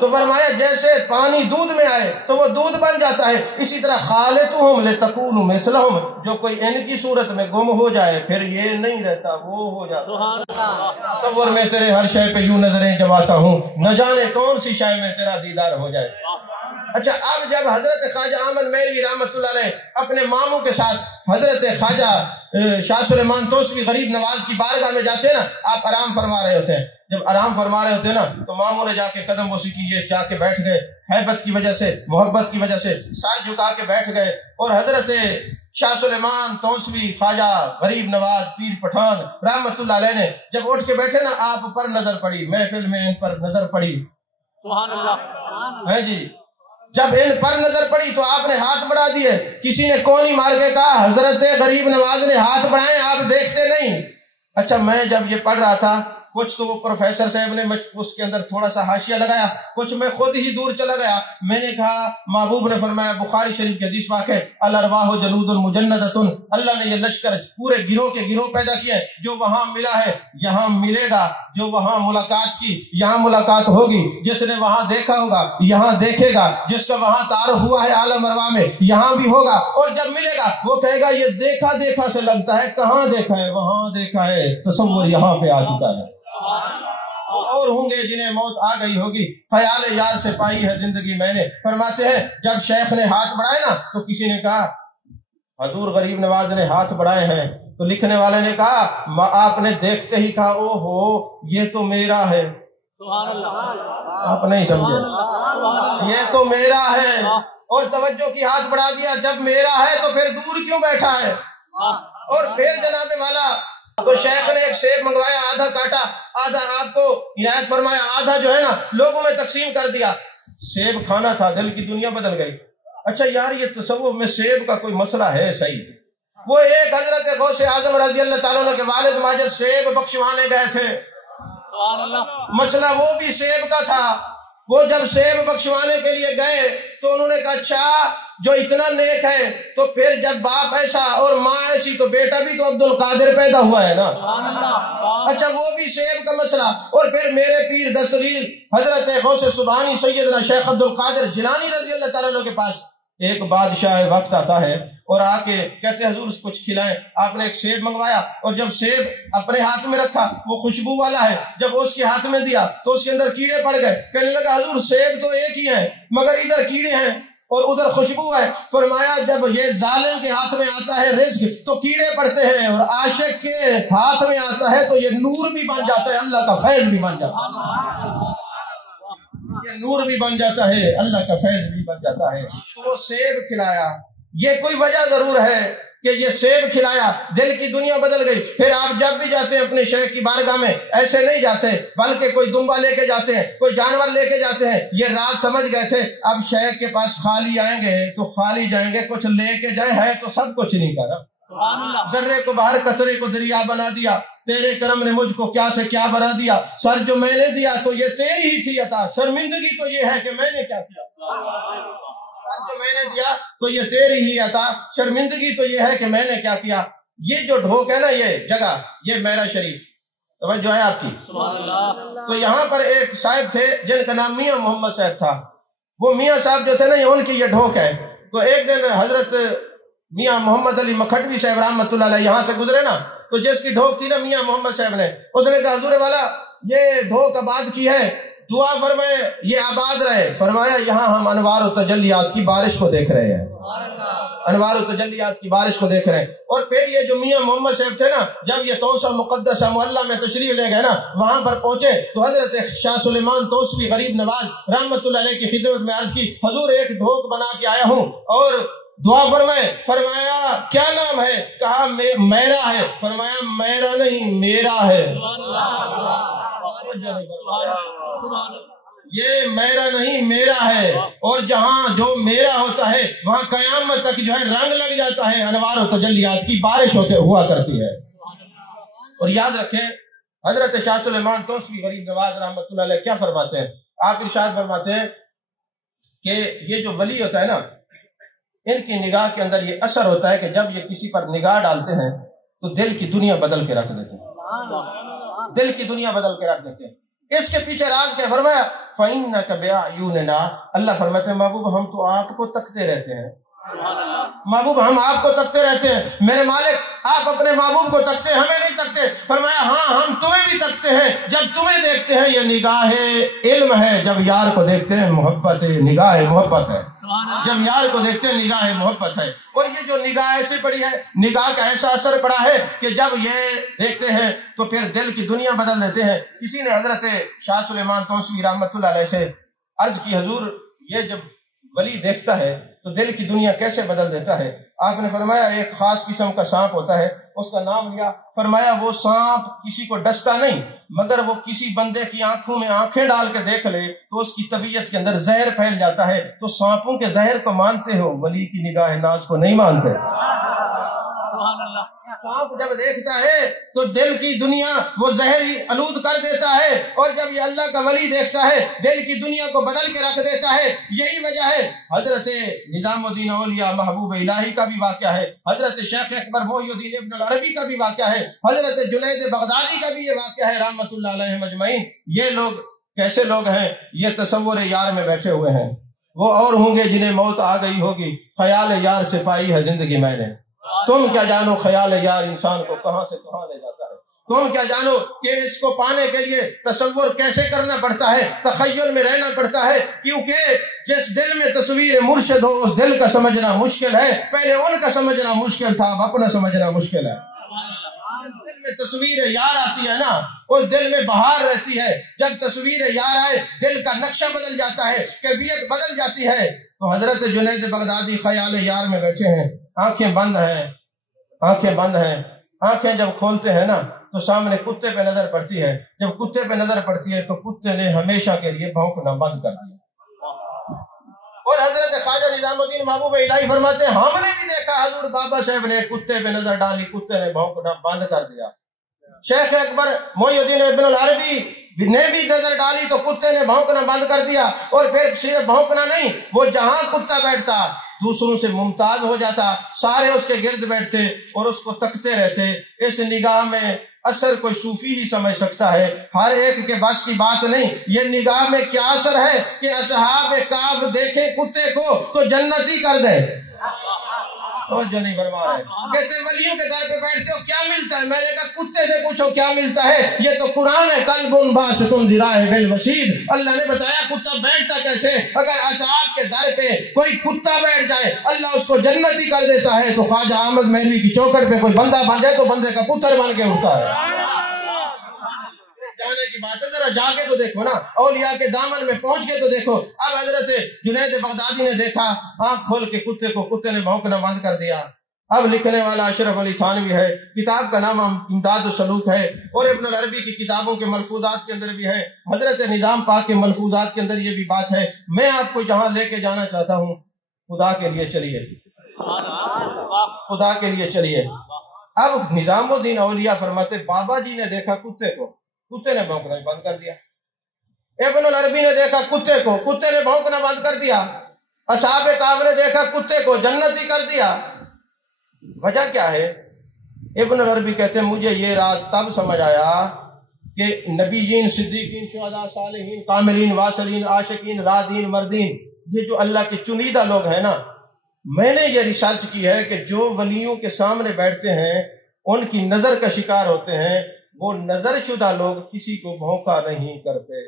تو فرمایا جیسے پانی دودھ میں آئے تو وہ دودھ بن جاتا ہے، اسی طرح خالطہم لتکون مثلہم، جو کوئی ان کی صورت میں گم ہو جائے پھر یہ نہیں رہتا، وہ ہو جاتا۔ تصور میں تیرے ہر شے پہ یوں نظریں جماتا ہوں، نہ جانے کون سی شے میں تیرا دیدار ہو جائے۔ اچھا، اب جب حضرت خواجہ احمد میروی رحمۃ اللہ علیہ اپنے ماموں کے ساتھ حضرت خواجہ شاہ سلیمان توسوی غریب نواز کی بارگاہ میں جاتے ہیں نا، آپ آرام فرما رہے ہوتے ہیں، جب آرام فرما رہے ہوتے ہیں نا تو ماموں نے جا کے قدم بوسی کی، یہ جا کے بیٹھ گئے، ہیبت کی وجہ سے، محبت کی وجہ سے سر جھکا کے بیٹھ گئے، اور حضرت شاہ سلیمان توسوی خواجہ غریب نواز پیر پٹھان رحمۃ اللہ علیہ نے جب اٹھ کے بیٹھے نا، آپ پر نظر پڑی، محفل میں ان پر نظر پڑی، سبحان اللہ ہے جی، جب ان پر نظر پڑی تو آپ نے ہاتھ بڑھا دیے، کسی نے کونی مار کے کہا حضرت غریب نواز نے ہاتھ بڑھائے، آپ دیکھتے نہیں۔ اچھا، میں جب یہ پڑھ رہا تھا، کچھ تو وہ پروفیسر صاحب نے اس کے اندر تھوڑا سا حاشیہ لگایا، کچھ میں خود ہی دور چلا گیا، میں نے کہا محبوب نے فرمایا، بخاری شریف کی حدیث واقع، الارواح جنود مجندۃ، اللہ نے یہ لشکر پورے گروہ کے گروہ پیدا کیے، جو وہاں ملا ہے یہاں ملے گا، جو وہاں ملاقات کی یہاں ملاقات ہوگی، جس نے وہاں دیکھا ہوگا یہاں دیکھے گا، جس کا وہاں تعارف ہوا ہے عالم ارواح میں یہاں بھی ہوگا، اور جب ملے گا وہ کہے گا یہ دیکھا دیکھا سے لگتا ہے، کہاں دیکھا ہے؟ وہاں دیکھا ہے، تصور یہاں پہ آ چکا ہے۔ اور ہوں گے جنہیں موت آ گئی ہوگی، خیال یار سے پائی ہے زندگی میں نے۔ فرماتے ہیں جب شیخ نے ہاتھ بڑھائے نا تو کسی نے کہا حضور غریب نواز نے ہاتھ بڑھائے ہیں، تو لکھنے والے نے کہا آپ نے دیکھتے ہی کہا او ہو یہ تو میرا ہے، آپ نہیں سمجھے، یہ تو میرا ہے، اور توجہ کی ہاتھ بڑھا دیا، جب میرا ہے تو پھر دور کیوں بیٹھا ہے؟ اور پھر جناب والا تو شیخ نے ایک سیب منگوایا، آدھا کاٹا، آدھا آپ کو عنایت فرمایا، آدھا جو ہے نا لوگوں میں تقسیم کر دیا، سیب کھانا تھا، دل کی دنیا بدل گئی۔ اچھا یار، یہ تصوف میں سیب کا کوئی مسئلہ ہے صحیح؟ وہ ایک حضرت غوث اعظم رضی اللہ تعالیٰ عنہ کے والد ماجد سیب بخشوانے گئے تھے، مسئلہ وہ بھی سیب کا تھا۔ وہ جب سیب بخشوانے کے لیے گئے تو انہوں نے کہا اچھا جو اتنا نیک ہے تو پھر جب باپ ایسا اور ماں ایسی تو بیٹا بھی تو عبد القادر پیدا ہوا ہے نا۔ اچھا وہ بھی سیب کا مسئلہ، اور پھر میرے پیر دستگیر حضرت غوث سبحانی سیدنا شیخ عبد القادر جیلانی رضی اللہ تعالیٰ عنہ کے پاس ایک بادشاہ وقت آتا ہے اور آ کے کہتے ہیں حضور کچھ کھلائیں، آپ نے ایک سیب منگوایا، اور جب سیب اپنے ہاتھ میں رکھا وہ خوشبو والا ہے، جب اس کے ہاتھ میں دیا تو اس کے اندر کیڑے پڑ گئے، کہنے لگا حضور سیب تو ایک ہی ہے مگر ادھر کیڑے ہیں اور ادھر خوشبو ہے۔ فرمایا جب یہ ظالم کے ہاتھ میں آتا ہے رزق تو کیڑے پڑتے ہیں، اور عاشق کے ہاتھ میں آتا ہے تو یہ نور بھی بن جاتا ہے، اللہ کا فیض بھی بن جاتا ہے، یہ نور بھی بن جاتا ہے، اللہ کا فیض بھی بن جاتا ہے۔ تو وہ سیب کھلایا، یہ کوئی وجہ ضرور ہے کہ یہ سیب کھلایا، دل کی دنیا بدل گئی۔ پھر آپ جب بھی جاتے ہیں اپنے شیخ کی بارگاہ میں ایسے نہیں جاتے، بلکہ کوئی دمبا لے کے جاتے ہیں، کوئی جانور لے کے جاتے ہیں۔ یہ رات سمجھ گئے تھے اب شیخ کے پاس خالی آئیں گے تو خالی جائیں گے، کچھ لے کے جائیں، ہے تو سب کچھ نہیں کرا۔ ذرے کو باہر قطرے کو دریا بنا دیا، تیرے کرم نے مجھ کو کیا سے کیا بنا دیا، سر جو میں نے دیا تو یہ تیری ہی تھی عطا، شرمندگی تو یہ ہے کہ میں نے کیا کیا، سر جو میں نے دیا تو یہ تیری ہی عطا، شرمندگی تو یہ ہے کہ میں نے کیا کیا۔ یہ جو ڈھوک ہے نا، یہ جگہ، یہ میرا شریف، توجہ ہے آپ کی۔ تو یہاں پر ایک صاحب تھے جن کا نام میاں محمد صاحب تھا، وہ میاں صاحب جو تھے نا ان کی یہ ڈھوک ہے۔ تو ایک دن حضرت میاں محمد علی مکھٹوی صاحب رحمۃ اللہ علیہ یہاں سے گزرے نا، تو جس کی ڈھوک تھی نا میاں محمد صاحب نے، اس نے کہا حضور والا یہ ڈھوک آباد کی ہے، دعا فرمائے یہ آباد رہے۔ فرمایا یہاں ہم انوار و تجلیات کی بارش کو دیکھ رہے ہیں، انوار و تجلیات کی بارش کو دیکھ رہے ہیں۔ اور پھر یہ جو میاں محمد صاحب تھے نا، جب یہ توسا مقدسہ محلہ میں تشریف لے گئے نا، وہاں پر پہنچے تو حضرت شاہ سلیمان توسوی غریب نواز رحمۃ اللہ علیہ کی خدمت میں عرض کی حضور ایک ڈھوک بنا کے آیا ہوں اور دعا فرمائے۔ فرمایا کیا نام ہے؟ کہا میرا ہے۔ فرمایا میرا نہیں میرا ہے، یہ میرا نہیں میرا ہے، اور جہاں جو میرا ہوتا ہے وہاں قیامت تک جو ہے رنگ لگ جاتا ہے، انوار و تجلیات کی بارش ہوا کرتی ہے۔ اور یاد رکھیں حضرت شاہ سلیمان توسوی غریب نواز رحمۃ اللہ علیہ کیا فرماتے ہیں، آپ ارشاد فرماتے ہیں کہ یہ جو ولی ہوتا ہے نا، ان کی نگاہ کے اندر یہ اثر ہوتا ہے کہ جب یہ کسی پر نگاہ ڈالتے ہیں تو دل کی دنیا بدل کے رکھ دیتے ہیں، دل کی دنیا بدل کے رکھ دیتے ہیں۔ اس کے پیچھے راز کیا؟ فرمایا فَإِنَّكَ بِأَعْيُنِنَا، اللہ فرماتے ہیں محبوب ہم تو آپ کو تکتے رہتے ہیں، محبوب ہم آپ کو تکتے رہتے ہیں، میرے مالک آپ اپنے محبوب کو تکتے ہیں، ہمیں نہیں تکتے۔ فرمایا ہاں ہم تمہیں بھی تکتے ہیں، جب تمہیں دیکھتے ہیں یہ نگاہ علم ہے، جب یار کو دیکھتے ہیں محبت ہے، نگاہ محبت ہے، جب یار کو دیکھتے ہیں نگاہ محبت ہے۔ اور یہ جو نگاہ ایسی پڑی ہے، نگاہ کا ایسا اثر پڑا ہے کہ جب یہ دیکھتے ہیں تو پھر دل کی دنیا بدل دیتے ہیں۔ کسی نے حضرت شاہ سلیمان توسیوی رحمۃ اللہ علیہ سے عرض کی حضور یہ جب ولی دیکھتا ہے تو دل کی دنیا کیسے بدل دیتا ہے؟ آپ نے فرمایا ایک خاص قسم کا سانپ ہوتا ہے، اس کا نام لیا، فرمایا وہ سانپ کسی کو ڈستا نہیں، مگر وہ کسی بندے کی آنکھوں میں آنکھیں ڈال کے دیکھ لے تو اس کی طبیعت کے اندر زہر پھیل جاتا ہے۔ تو سانپوں کے زہر کو مانتے ہو، ولی کی نگاہ ناز کو نہیں مانتے۔ سانپ جب دیکھتا ہے تو دل کی دنیا وہ زہر آلود کر دیتا ہے، اور جب یہ اللہ کا ولی دیکھتا ہے دل کی دنیا کو بدل کے رکھ دیتا ہے۔ یہی وجہ ہے حضرت نظام الدین اولیاء محبوب الہی کا بھی واقعہ ہے، حضرت شیخ اکبر محی الدین ابن العربی کا بھی واقعہ ہے، حضرت جنید بغدادی کا بھی یہ واقعہ ہے رحمۃ اللہ علیہ مجمعین۔ یہ لوگ کیسے لوگ ہیں؟ یہ تصور یار میں بیٹھے ہوئے ہیں، وہ اور ہوں گے جنہیں موت آ گئی ہوگی، خیال یار سے پائی ہے زندگی میں نے۔ تم کیا جانو خیال یار انسان کو کہاں سے کہاں لے جاتا ہے، تم کیا جانو کہ اس کو پانے کے لیے تصور کیسے کرنا پڑتا ہے، تخیل میں رہنا پڑتا ہے، کیونکہ جس دل میں تصویر مرشد ہو اس دل کا سمجھنا مشکل ہے۔ پہلے ان کا سمجھنا مشکل تھا، اب اپنا سمجھنا مشکل ہے۔ دل میں تصویر یار آتی ہے نا، اس دل میں بہار رہتی ہے۔ جب تصویر یار آئے دل کا نقشہ بدل جاتا ہے، کیفیت بدل جاتی ہے۔ تو حضرت جنید بغدادی خیال یار میں بیٹھے ہیں، آنکھیں بند ہیں، آنکھیں بند ہیں، آنکھیں جب کھولتے ہیں نا تو سامنے کتے پہ نظر پڑتی ہے۔ جب کتے پہ نظر پڑتی ہے تو کتے نے ہمیشہ کے لیے بھونکنا بند کر دیا۔ اور حضرت خواجہ نظام الدین محبوب الہی فرماتے ہیں ہم نے بھی دیکھا حضور بابا صاحب نے کتے پہ نظر ڈالی، کتے نے بھونکنا بند کر دیا۔ شیخ اکبر محی الدین ابن العربی نے بھی نظر ڈالی تو کتے نے بھونکنا بند کر دیا۔ اور پھر صرف بھونکنا نہیں، وہ جہاں کتا بیٹھتا دوسروں سے ممتاز ہو جاتا، سارے اس کے گرد بیٹھتے اور اس کو تکتے رہتے۔ اس نگاہ میں اثر کوئی صوفی ہی سمجھ سکتا ہے، ہر ایک کے بس کی بات نہیں۔ یہ نگاہ میں کیا اثر ہے کہ اصحاب کہف دیکھیں کتے کو تو جنتی کر دے۔ توجہ نہیں فرما رہے، کہتے ولیوں کے گھر پہ بیٹھتے ہو کیا ملتا ہے؟ میں نے کہا کتے سے پوچھو کیا ملتا ہے، یہ تو قرآن ہے، کلب باسط ذراعہ بالوسید۔ اللہ نے بتایا کتا بیٹھتا کیسے۔ اگر اصحاب کے در پہ کوئی کتا بیٹھ جائے اللہ اس کو جنتی کر دیتا ہے، تو خواجہ احمد مہروی کی چوکھٹ پہ کوئی بندہ بن جائے تو بندے کا پتر بن کے اٹھتا ہے۔ جانے کی بات ہے، ذرا جا کے تو دیکھو نا، اولیاء کے دامن میں پہنچ کے تو دیکھو۔ اب حضرت جنید بغدادی نے دیکھا آنکھ کھول کے کتے کو، کتے نے بھونکنا بند کر دیا۔ اب لکھنے والا اشرف علی تھانوی ہے، کتاب کا نام امداد السلوک ہے، اور ابن العربی کی کتابوں کے ملفوظات کے اندر بھی ہے، حضرت نظام پاک کے ملفوظات کے اندر یہ بھی بات ہے۔ میں آپ کو جہاں لے کے جانا چاہتا ہوں، خدا کے لیے چلیے، خدا کے لیے چلیے۔ اب نظام الدین اولیاء فرماتے بابا جی نے دیکھا کتے کو، کتے نے بھونکنا بند کر دیا۔ ابن العربی نے دیکھا کتے کو، کتے نے بھونکنا بند کر دیا۔ اصحاب کہف نے دیکھا کتے کو، جنتی کر دیا۔ وجہ کیا ہے؟ ابن العربی کہتے ہیں مجھے یہ راز تب سمجھ آیا کہ نبیین، صدیقین، شہداء، صالحین، کاملین، واصلین، عاشقین، رادین، مردین، یہ جو اللہ کے چنیدہ لوگ ہیں نا، میں نے یہ ریسرچ کی ہے کہ جو ولیوں کے سامنے بیٹھتے ہیں ان کی نظر کا شکار ہوتے ہیں، وہ نظر شدہ لوگ کسی کو بھونکا نہیں کرتے۔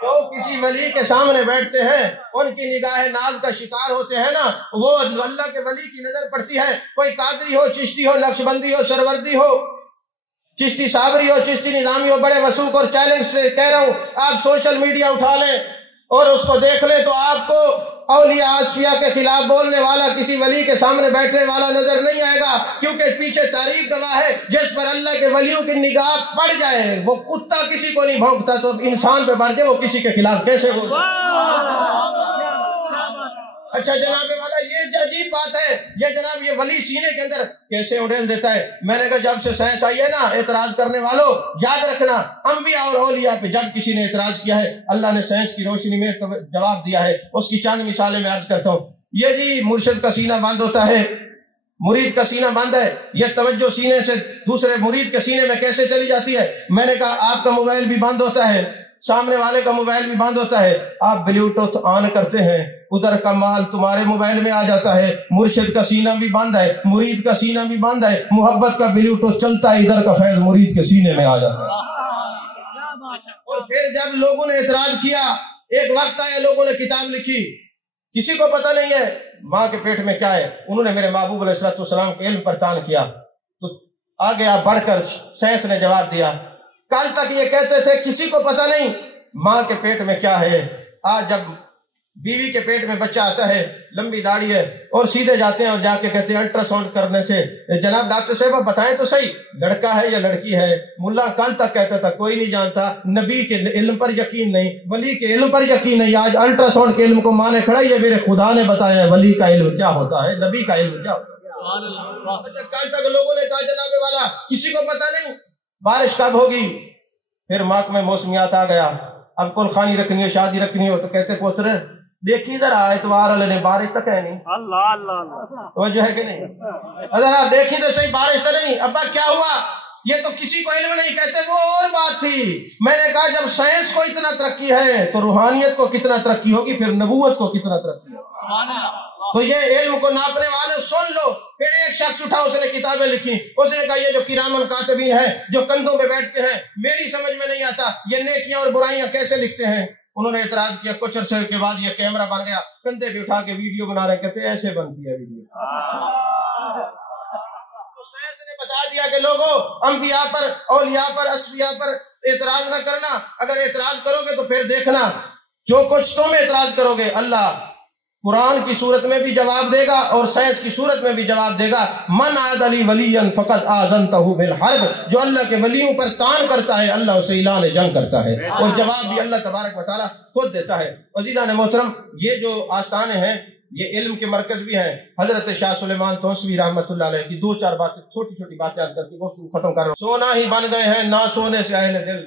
جو کسی ولی کے سامنے بیٹھتے ہیں ان کی نگاہ ناز کا شکار ہوتے ہیں نا، وہ اللہ کے ولی کی نظر پڑتی ہے، کوئی قادری ہو، چشتی ہو، نقشبندی ہو، سروردی ہو، چشتی صابری ہو، چشتی نظامی ہو، بڑے وثوق، اور چیلنج سے کہہ رہا ہوں آپ سوشل میڈیا اٹھا لیں اور اس کو دیکھ لیں تو آپ کو اولیاء اصفیاء کے خلاف بولنے والا کسی ولی کے سامنے بیٹھنے والا نظر نہیں آئے گا، کیونکہ پیچھے تاریخ گواہ ہے جس پر اللہ کے ولیوں کی نگاہ پڑ جائے، وہ کتا کسی کو نہیں بھونکتا تو انسان پہ پڑ جائے وہ کسی کے خلاف کیسے بولے؟ اچھا جناب والا یہ عجیب بات ہے، یہ جناب یہ ولی سینے کے اندر کیسے اڑیل دیتا ہے؟ میں نے کہا جب سے سائنس آئی ہے نا، اعتراض کرنے والوں یاد رکھنا، انبیاء اور اولیاء پہ جب کسی نے اعتراض کیا ہے اللہ نے سائنس کی روشنی میں جواب دیا ہے۔ اس کی چند مثالیں میں عرض کرتا ہوں۔ یہ جی مرشد کا سینہ بند ہوتا ہے، مرید کا سینہ بند ہے، یہ توجہ سینے سے دوسرے مرید کے سینے میں کیسے چلی جاتی ہے؟ میں نے کہا آپ کا موبائل بھی بند ہوتا ہے، سامنے والے کا موبائل بھی بند ہوتا ہے، آپ بلوٹوتھ آن کرتے ہیں، ادھر کا مال تمہارے موبائل میں آ جاتا ہے، مرشد کا سینہ بھی بند ہے، مرید کا سینہ بھی بند ہے، محبت کا بلوٹوتھ چلتا ہے، ادھر کا فیض مرید کے سینے میں آ جاتا ہے۔ اور پھر جب لوگوں نے اعتراض کیا، ایک وقت آیا لوگوں نے کتاب لکھی، کسی کو پتہ نہیں ہے ماں کے پیٹ میں کیا ہے، انہوں نے میرے محبوب علیہ السلام کے علم پر تان کیا، تو آگے آپ بڑھ کر سائنس نے جواب دیا۔ کل تک یہ کہتے تھے کسی کو پتہ نہیں ماں کے پیٹ میں کیا ہے، آج جب بیوی کے پیٹ میں بچہ آتا ہے، لمبی داڑھی ہے، اور سیدھے جاتے ہیں اور جا کے کہتے ہیں الٹرا ساؤنڈ کرنے سے جناب ڈاکٹر صاحب بتائیں تو صحیح لڑکا ہے یا لڑکی ہے۔ ملا کل تک کہتا تھا کوئی نہیں جانتا، نبی کے علم پر یقین نہیں، ولی کے علم پر یقین نہیں، آج الٹرا ساؤنڈ کے علم کو مانے کھڑا، یہ میرے خدا نے بتایا ہے ولی کا علم کیا ہوتا ہے، نبی کا علم کیا ہوتا ہے۔ کل تک لوگوں نے کہا جناب والا کسی کو پتہ نہیں بارش کب ہوگی، پھر محکمہ موسمیات آ گیا، اب کل خانی رکھنی ہو، شادی رکھنی ہو، تو کہتے پوتر دیکھی ذرا اتوار والے نے بارش تک ہے نہیں، توجہ ہے کہ نہیں، ذرا دیکھی تو صحیح بارش تو نہیں، ابا کیا ہوا، یہ تو کسی کو علم نہیں، کہتے وہ اور بات تھی۔ میں نے کہا جب سائنس کو اتنا ترقی ہے تو روحانیت کو کتنا ترقی ہوگی، پھر نبوت کو کتنا ترقی ہوگی۔ تو یہ علم کو ناپنے والے سن لو۔ پھر ایک شخص اٹھا، اس نے کتابیں لکھی، اس نے کہا یہ جو کرامن کاتبین ہیں جو کندھوں پہ بیٹھتے ہیں، میری سمجھ میں نہیں آتا یہ نیکیاں اور برائیاں کیسے لکھتے ہیں۔ انہوں نے اعتراض کیا، کچھ عرصے کے بعد یہ کیمرہ بن گیا، کندھے پہ اٹھا کے ویڈیو بنا رہے، کہتے ہیں ایسے بنتی ہے ویڈیو۔ تو سائنس نے بتا دیا کہ لوگوں انبیاء پر، اولیاء پر، اصفیاء پر اعتراض نہ کرنا، اگر اعتراض کرو گے تو پھر دیکھنا جو کچھ تم اعتراض کرو گے اللہ قرآن کی صورت میں بھی جواب دے گا اور سائنس کی صورت میں بھی جواب دے گا۔ من عاد علی ولیا فقد آذنتہ بالحرب، جو اللہ کے ولیوں پر تان کرتا ہے اللہ اسے اعلان جنگ کرتا ہے، اور جواب بھی اللہ تبارک و تعالیٰ خود دیتا ہے۔ عزیزان محترم، یہ جو آستانے ہیں یہ علم کے مرکز بھی ہیں۔ حضرت شاہ سلیمان توسوی رحمۃ اللہ علیہ کی دو چار باتیں، چھوٹی چھوٹی باتیں عرض کر کے گفتگو ختم کر رہا ہوں۔ سونا ہی بن گئے ہیں نہ سونے سے اہل دل،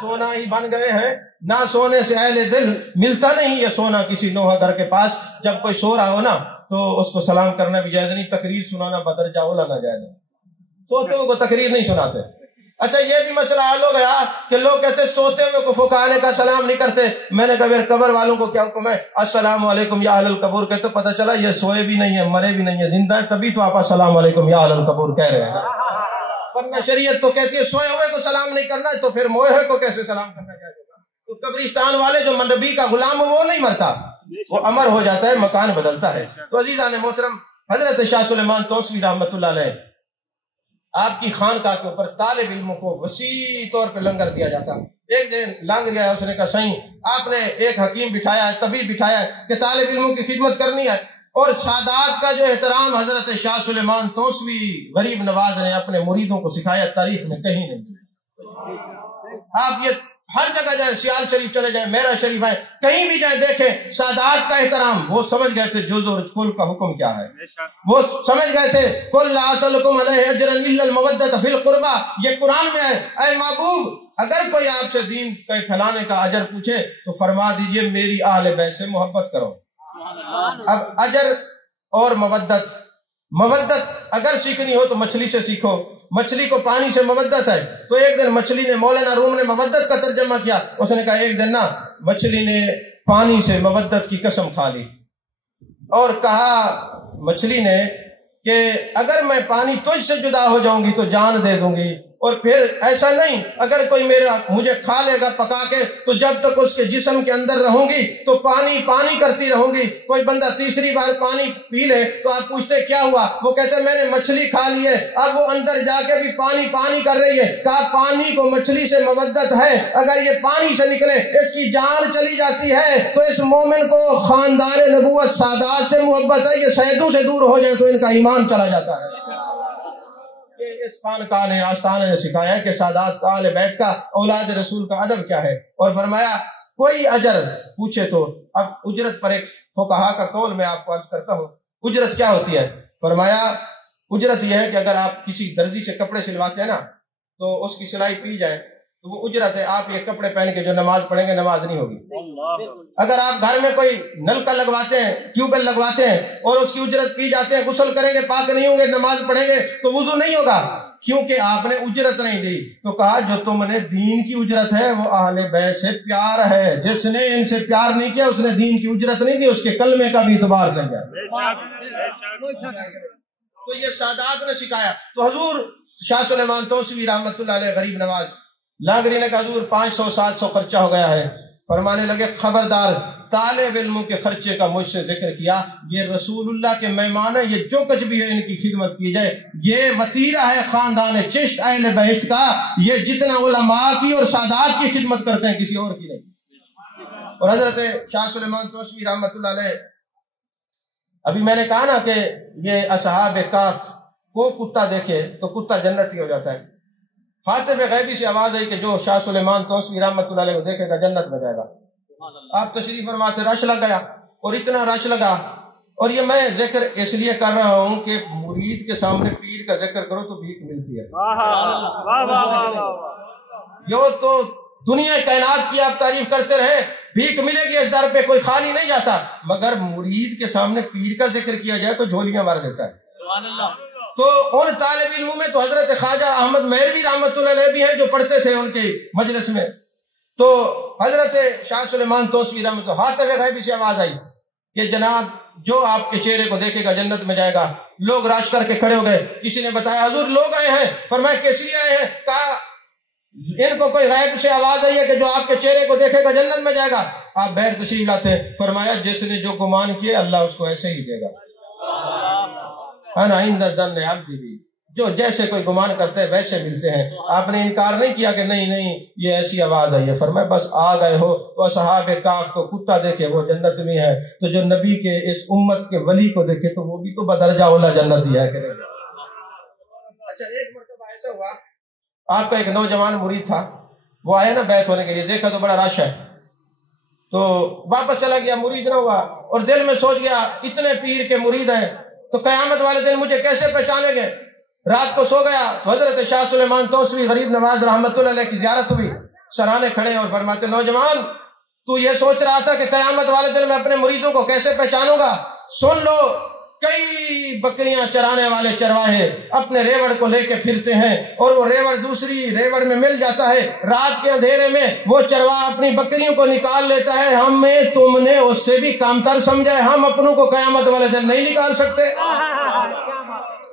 سونا ہی بن گئے ہیں نہ سونے سے اہل دل، ملتا نہیں یہ سونا کسی نوحہ در کے پاس۔ جب کوئی سو رہا ہو نا تو اس کو سلام کرنا بھی جائز نہیں، تقریر سنانا بدرجہ اولا ناجائز ہے، سوتے ہوئے کو تقریر نہیں سناتے۔ اچھا یہ بھی مسئلہ حل ہو گیا کہ لوگ کہتے سوتے ہوئے کو فقہاء کا سلام نہیں کرتے۔ میں نے کہا پھر قبر والوں کو کیا حکم ہے؟ السلام علیکم یا اہل القبور کہتے، پتہ چلا یہ سوئے بھی نہیں ہے، مرے بھی نہیں ہے، زندہ ہے، تبھی تو آپ السلام علیکم یا اہل القبور کہہ رہے ہیں، ورنہ شریعت تو کہتی ہے سوئے ہوئے کو سلام نہیں کرنا، تو پھر موئے ہوئے کو کیسے سلام کرنا جائے گا؟ تو قبرستان والے جو نبی کا غلام وہ نہیں مرتا، وہ امر ہو جاتا ہے، مکان بدلتا ہے۔ تو عزیزان محترم، حضرت شاہ سلیمان توسوی رحمۃ اللہ علیہ آپ کی خانقاہ کے اوپر طالب علموں کو وسیع طور پہ لنگر دیا جاتا۔ ایک دن لنگر گیا، اس نے کہا صحیح آپ نے ایک حکیم بٹھایا ہے، طبیب بٹھایا ہے کہ طالب علموں کی خدمت کرنی ہے، اور سادات کا جو احترام حضرت شاہ سلیمان توسوی غریب نواز نے اپنے مریدوں کو سکھایا، تاریخ میں کہیں نہیں ملا۔ آپ یہ ہر جگہ جائیں، سیال شریف چلے جائیں، میرا شریف آئے، کہیں بھی جائیں دیکھیں سادات کا احترام۔ وہ سمجھ گئے تھے جز اور کل کا حکم کیا ہے، وہ سمجھ گئے تھے کل لا اسألکم علیہ اجرا الا المودۃ فی القربى، یہ قرآن میں ہے۔ اے محبوب اگر کوئی آپ سے دین کے پھیلانے کا اجر پوچھے تو فرما دیجئے میری اہل بیت سے محبت کرو۔ اب اجر اور مودت اگر سیکھنی ہو تو مچھلی سے سیکھو، مچھلی کو پانی سے مودت ہے۔ تو ایک دن مچھلی نے، مولانا روم نے مودت کا ترجمہ کیا، اس نے کہا ایک دن نا مچھلی نے پانی سے مودت کی قسم کھا لی، اور کہا مچھلی نے کہ اگر میں پانی تجھ سے جدا ہو جاؤں گی تو جان دے دوں گی، اور پھر ایسا نہیں اگر کوئی مجھے کھا لے گا پکا کے تو جب تک اس کے جسم کے اندر رہوں گی تو پانی کرتی رہوں گی۔ کوئی بندہ تیسری بار پانی پی لے تو آپ پوچھتے کیا ہوا، وہ کہتے میں نے مچھلی کھا لی ہے، اب وہ اندر جا کے بھی پانی کر رہی ہے۔ کہا پانی کو مچھلی سے مودت ہے، اگر یہ پانی سے نکلے اس کی جان چلی جاتی ہے، تو اس مومن کو خاندان نبوت سادات سے محبت ہے، یہ سیدوں سے دور ہو جائے تو ان کا ایمان چلا جاتا ہے۔ اس خانقاہ نے، آستانے نے سکھایا کہ سادات کا، اہل بیت کا، اولاد رسول کا ادب کیا ہے، اور فرمایا کوئی اجر پوچھے تو، اب اجرت پر ایک فقہا کا قول میں آپ کو عرض کرتا ہوں، اجرت کیا ہوتی ہے؟ فرمایا اجرت یہ ہے کہ اگر آپ کسی درزی سے کپڑے سلواتے ہیں نا تو اس کی سلائی پی جائے تو وہ اجرت ہے، آپ یہ کپڑے پہن کے جو نماز پڑھیں گے نماز نہیں ہوگی، اگر آپ گھر میں کوئی نلکا لگواتے ہیں، ٹیوب ویل لگواتے ہیں اور اس کی اجرت پی جاتے ہیں، غسل کریں گے پاک نہیں ہوں گے، نماز پڑھیں گے تو وضو نہیں ہوگا، کیونکہ آپ نے اجرت نہیں دی۔ تو کہا جو تم نے دین کی اجرت ہے وہ اہل بیت سے پیار ہے، جس نے ان سے پیار نہیں کیا اس نے دین کی اجرت نہیں دی، اس کے کلمے کا بھی اعتبار نہیں کیا۔ تو یہ سادات نے سکھایا۔ تو حضور شاہ سلیمان توسوی رحمۃ اللہ علیہ غریب نواز لانگری نے کہا حضور 500-700 خرچہ ہو گیا ہے۔ فرمانے لگے خبردار، طالب علموں کے خرچے کا مجھ سے ذکر کیا، یہ رسول اللہ کے مہمان ہیں، یہ جو کچھ بھی ہے ان کی خدمت کی جائے، یہ وتیرہ ہے خاندان چشت اہل بہشت کا، یہ جتنا علماء کی اور سادات کی خدمت کرتے ہیں کسی اور کی نہیں۔ اور حضرت شاہ سلیمان توسوی رحمۃ اللہ علیہ، ابھی میں نے کہا نا کہ یہ اصحاب کہف کو کتا دیکھے تو کتا جنتی ہو جاتا ہے، حاطف غیبی سے آواز آئی کہ جو شاہ سلیمان توسوی رحمۃ اللہ علیہ کو دیکھے گا جنت میں جائے گا۔ آپ تشریف فرما سے رش لگ گیا، اور اتنا رش لگا، اور یہ میں ذکر اس لیے کر رہا ہوں کہ مرید کے سامنے پیر کا ذکر کرو تو بھیک ملتی ہے۔ یہ تو دنیا کائنات کی آپ تعریف کرتے رہے، بھیک ملے گی، اس در پہ کوئی خالی نہیں جاتا، مگر مرید کے سامنے پیر کا ذکر کیا جائے تو جھولیاں بھر دیتا ہے۔ تو ان طالب علموں میں تو حضرت خواجہ احمد مہروی رحمۃ اللہ علیہ بھی ہیں جو پڑھتے تھے ان کے مجلس میں۔ تو حضرت شاہ سلیمان توسوی رحمۃ اللہ حاطف غیبی سے آواز آئی کہ جناب جو آپ کے چہرے کو دیکھے گا جنت میں جائے گا۔ لوگ راش کر کے کھڑے ہو گئے، کسی نے بتایا حضور لوگ آئے ہیں، فرمایا کس لیے آئے ہیں؟ کہا ان کو کوئی غیب سے آواز آئی ہے کہ جو آپ کے چہرے کو دیکھے گا جنت میں جائے گا۔ آپ بہر تشریف لاتے ہیں، فرمایا جس نے جو گمان کیا اللہ اس کو ایسے ہی دے گا۔ انا عند ظن عبدی بھی، جو جیسے کوئی گمان کرتے ہیں ویسے ملتے ہیں۔ آپ نے انکار نہیں کیا کہ نہیں یہ ایسی آواز آئی ہے، فرمایا بس آ گئے ہو تو اصحاب کہف کو کتا دیکھے وہ جنت میں ہے، تو جو نبی کے اس امت کے ولی کو دیکھے تو وہ بھی تو بدرجہ اولا جنتی ہے۔ اچھا ایک مرتبہ ایسا ہوا، آپ کا ایک نوجوان مرید تھا، وہ آیا نا بیعت ہونے کے لیے، دیکھا تو بڑا رش ہے، تو واپس چلا گیا، مرید نہ ہوا، اور دل میں سوچ گیا اتنے پیر کے مرید ہیں تو قیامت والے دن مجھے کیسے پہچانیں گے؟ رات کو سو گیا تو حضرت شاہ سلیمان توسوی غریب نواز رحمۃ اللہ علیہ کی زیارت ہوئی، سرانے کھڑے اور فرماتے نوجوان تو یہ سوچ رہا تھا کہ قیامت والے دن میں اپنے مریدوں کو کیسے پہچانوں گا؟ سن لو، کئی بکریاں چرانے والے چرواہے اپنے ریوڑ کو لے کے پھرتے ہیں، اور وہ ریوڑ دوسری ریوڑ میں مل جاتا ہے، رات کے اندھیرے میں وہ چرواہ اپنی بکریوں کو نکال لیتا ہے، ہمیں تم نے اس سے بھی کمتر سمجھا ہے، ہم اپنوں کو قیامت والے دن نہیں نکال سکتے۔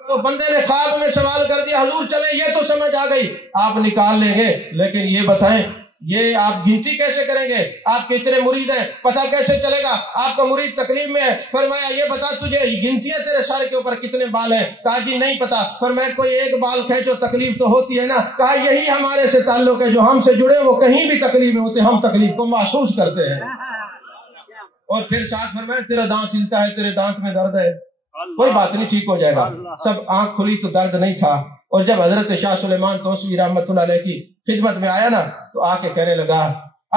تو بندے نے خواب میں سوال کر دیا حضور چلیں یہ تو سمجھ آ گئی، آپ نکال لیں گے، لیکن یہ بتائیں یہ آپ گنتی کیسے کریں گے؟ آپ کے اتنے مرید ہیں، پتہ کیسے چلے گا آپ کا مرید تکلیف میں ہے؟ فرمایا یہ بتا تجھے گنتیاں تیرے سر کے اوپر کتنے بال ہیں؟ کہا جی نہیں پتا۔ فرمایا کوئی ایک بال کھینچو تکلیف تو ہوتی ہے نا؟ کہا یہی ہمارے سے تعلق ہے، جو ہم سے جڑے وہ کہیں بھی تکلیف میں ہوتے ہم تکلیف کو محسوس کرتے ہیں۔ اور پھر ساتھ فرمایا تیرا دانت ہلتا ہے، تیرے دانت میں درد ہے، کوئی بات نہیں ٹھیک ہو جائے گا۔ سب آنکھ کھلی تو درد نہیں تھا، اور جب حضرت شاہ سلیمان توسوی رحمۃ اللہ علیہ کی خدمت میں آیا نا تو آ کے کہنے لگا،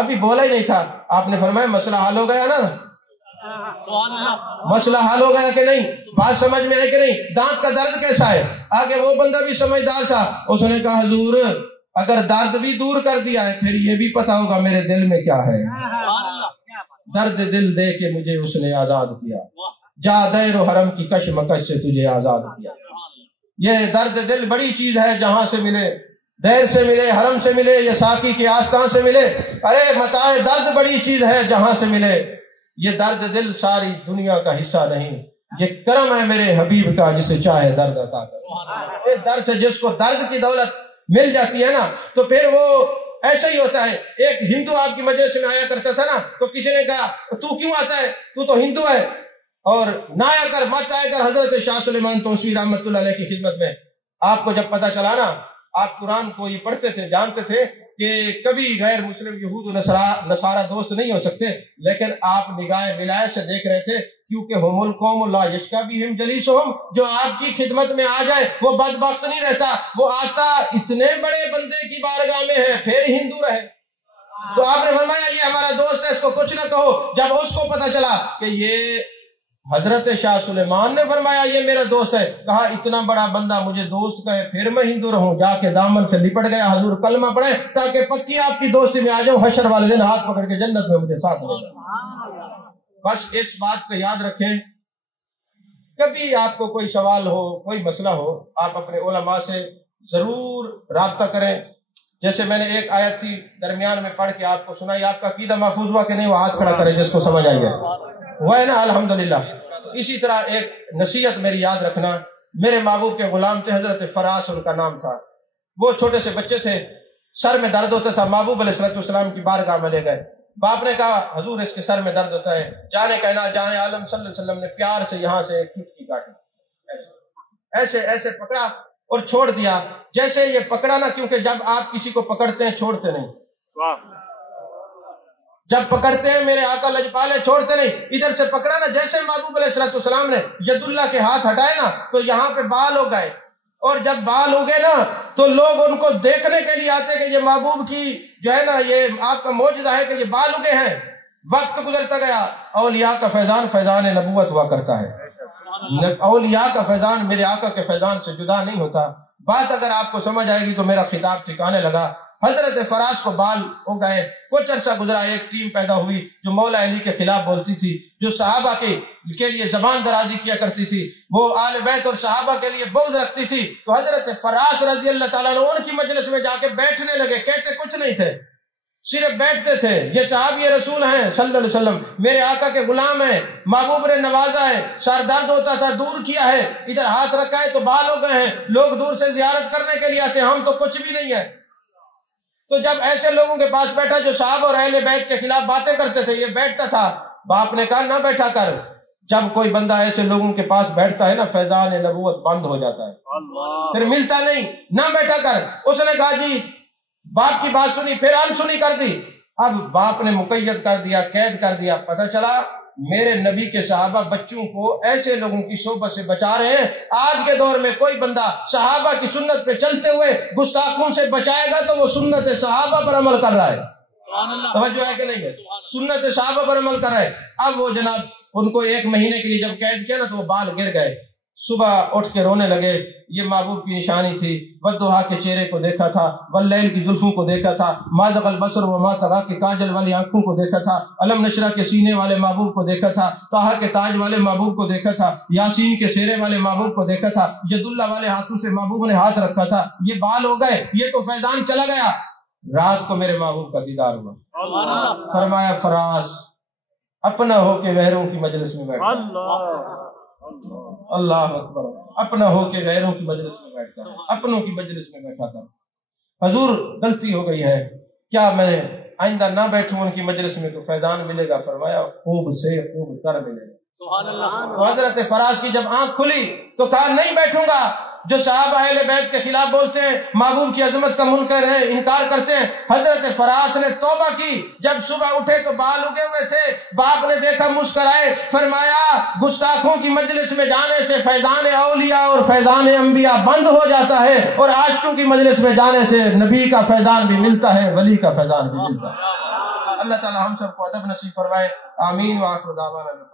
ابھی بولا ہی نہیں تھا، آپ نے فرمایا مسئلہ حل ہو گیا نا؟ مسئلہ حل ہو گیا کہ نہیں؟ بات سمجھ میں آئی کہ نہیں؟ دانت کا درد کیسا ہے؟ آگے وہ بندہ بھی سمجھدار تھا، اس نے کہا حضور اگر درد بھی دور کر دیا ہے پھر یہ بھی پتا ہوگا میرے دل میں کیا ہے۔ درد دل دے کے مجھے اس نے آزاد کیا، جا دیر و حرم کی کشمکش سے تجھے آزاد کیا۔ یہ درد دل بڑی چیز ہے، جہاں سے ملے، دیر سے ملے، حرم سے ملے، یا ساقی کے آستان سے ملے، ارے متاع درد بڑی چیز ہے جہاں سے ملے۔ یہ درد دل ساری دنیا کا حصہ نہیں، یہ کرم ہے میرے حبیب کا جسے چاہے درد عطا کر۔ اس در سے جس کو درد کی دولت مل جاتی ہے نا تو پھر وہ ایسا ہی ہوتا ہے۔ ایک ہندو آپ کی مجلس میں آیا کرتا تھا نا، تو کسی نے کہا تو کیوں آتا ہے، تو تو ہندو ہے، اور نہ آیا کر مت آیا کر حضرت شاہ سلیمان توسوی رحمۃ اللہ علیہ کی خدمت میں۔ آپ کو جب پتہ چلا نا، آپ قرآن کو یہ پڑھتے تھے، جانتے تھے کہ کبھی غیر مسلم یہود و نصارہ دوست نہیں ہو سکتے، لیکن آپ نگاہ ولایت سے دیکھ رہے تھے، کیونکہ ہم القوم لا یشقی بہم جلیسہم، جو آپ کی خدمت میں آ جائے وہ بدبخت نہیں رہتا، وہ آتا اتنے بڑے بندے کی بارگاہ میں ہے پھر ہندو رہے۔ تو آپ نے فرمایا یہ ہمارا دوست ہے، اس کو کچھ نہ کہو۔ جب اس کو پتہ چلا کہ یہ حضرت شاہ سلیمان نے فرمایا یہ میرا دوست ہے. کہا اتنا بڑا بندہ مجھے دوست کہے پھر میں ہندو رہوں. جا کے دامن سے لپٹ گیا. حضور کلمہ پڑھے تاکہ پکی آپ کی دوستی میں آ جاؤں, حشر والے دن ہاتھ پکڑ کے جنت میں مجھے ساتھ لے جائیں. بس اس بات کو یاد رکھیں, کبھی آپ کو کوئی سوال ہو, کوئی مسئلہ ہو, آپ اپنے علماء سے ضرور رابطہ کریں. جیسے میں نے ایک آیت تھی درمیان میں پڑھ کے آپ کو سنائی, آپ کا عقیدہ محفوظ ہوا کہ نہیں؟ وہ ہاتھ کھڑا کرے جس کو سمجھ آئی ہے. وہ ہے نا الحمدللہ. تو اسی طرح ایک نصیحت میری یاد رکھنا, میرے محبوب کے غلام تھے حضرت فراس ان کا نام تھا. وہ چھوٹے سے بچے تھے, سر میں درد ہوتا تھا, محبوب علیہ السلام کی بارگاہ میں لے گئے. باپ نے کہا حضور اس کے سر میں درد ہوتا ہے. جانے کہنا جانے عالم صلی اللہ علیہ وسلم نے پیار سے یہاں سے ایک چٹکی کاٹی, ایسے ایسے پکڑا اور چھوڑ دیا. جیسے یہ پکڑا نا, کیونکہ جب آپ کسی کو پکڑتے ہیں چھوڑتے نہیں, جب پکڑتے ہیں میرے آقا لجپالے چھوڑتے نہیں. ادھر سے پکڑا نا, جیسے محبوب علیہ السلام نے ید اللہ کے ہاتھ ہٹائے نا تو یہاں پہ بال ہو گئے, اور جب بال ہو گئے نا تو لوگ ان کو دیکھنے کے لیے آتے کہ یہ محبوب کی جو ہے نا یہ آپ کا معجزہ ہے کہ یہ بال اگے ہیں. وقت گزرتا گیا, اولیاء کا فیضان فیضان نبوت ہوا کرتا ہے. اولیاء کا فیضان میرے آقا کے فیضان سے جدا نہیں ہوتا. بات اگر آپ کو سمجھ آئے گی تو میرا خطاب ٹھکانے لگا. حضرت فراس کو بال ہو گئے, کچھ عرصہ گزرا, ایک ٹیم پیدا ہوئی جو مولا علی کے خلاف بولتی تھی, جو صحابہ کے لیے زبان درازی کیا کرتی تھی, وہ آل بیت اور صحابہ کے لیے بغض رکھتی تھی. تو حضرت فراس رضی اللہ تعالیٰ عنہ ان کی مجلس میں جا کے بیٹھنے لگے. کہتے کچھ نہیں تھے, صرف بیٹھتے تھے. یہ صحابی رسول ہیں صلی اللہ علیہ وسلم, میرے آقا کے غلام ہیں, محبوب نے نوازا ہے, سر درد ہوتا تھا دور کیا ہے, ادھر ہاتھ رکھا ہے تو بال ہو گئے ہیں, لوگ دور سے زیارت کرنے کے لیے آتے, ہم تو کچھ بھی نہیں ہے. تو جب ایسے لوگوں کے پاس بیٹھا جو صحابہ اور اہل بیت کے خلاف باتیں کرتے تھے, یہ بیٹھتا تھا. باپ نے کہا نہ بیٹھا کر. جب کوئی بندہ ایسے لوگوں کے پاس بیٹھتا ہے نا, فیضان نبوت بند ہو جاتا ہے, پھر ملتا نہیں. نہ بیٹھا کر. اس نے کہا جی, باپ کی بات سنی, پھر انسنی کر دی. اب باپ نے مقید کر دیا, قید کر دیا. پتہ چلا میرے نبی کے صحابہ بچوں کو ایسے لوگوں کی صحبت سے بچا رہے ہیں. آج کے دور میں کوئی بندہ صحابہ کی سنت پہ چلتے ہوئے گستاخوں سے بچائے گا تو وہ سنت صحابہ پر عمل کر رہا ہے. توجہ ہے کہ نہیں ہے؟ سنت صحابہ پر عمل کر رہا ہے. اب وہ جناب ان کو 1 مہینے کے لیے جب قید کیا نا تو وہ بال گر گئے. صبح اٹھ کے رونے لگے. یہ محبوب کی نشانی تھی. والضحیٰ کے چہرے کو دیکھا تھا, واللیل کی زلفوں کو دیکھا تھا, ما زغ البصر وما طغیٰ کے کاجل والی آنکھوں کو دیکھا تھا, علم نشرہ کے سینے والے محبوب کو دیکھا تھا, طٰہٰ کے تاج والے محبوب کو دیکھا تھا, یاسین کے سیرے والے محبوب کو دیکھا تھا, ید اللہ والے ہاتھوں سے محبوب نے ہاتھ رکھا تھا. یہ بال ہو گئے, یہ تو فیضان چلا گیا. رات کو میرے محبوب کا دیدار ہوا. فرمایا فراس اپنا ہو کے غیروں کی مجلس میں بیٹھا. اللہ اکبر. اپنا ہو کے غیروں کی مجلس میں بیٹھتا, اپنوں کی مجلس میں بیٹھا تھا. حضور غلطی ہو گئی ہے, کیا میں آئندہ نہ بیٹھوں ان کی مجلس میں تو فیضان ملے گا؟ فرمایا خوب سے خوب تر ملے گا. تو حضرت فراس کی جب آنکھ کھلی تو کہا نہیں بیٹھوں گا. جو صحابہ اہل بیت کے خلاف بولتے ہیں, محبوب کی عظمت کا منکر ہیں, انکار کرتے ہیں, حضرت فراس نے توبہ کی. جب صبح اٹھے تو بال اگے ہوئے تھے. باپ نے دیکھا, مسکرائے, فرمایا گستاخوں کی مجلس میں جانے سے فیضان اولیاء اور فیضان انبیاء بند ہو جاتا ہے, اور عاشقوں کی مجلس میں جانے سے نبی کا فیضان بھی ملتا ہے, ولی کا فیضان بھی ملتا ہے. اللہ تعالی ہم سب کو ادب نصیب فرمائے. آمین. وآخر دعوانا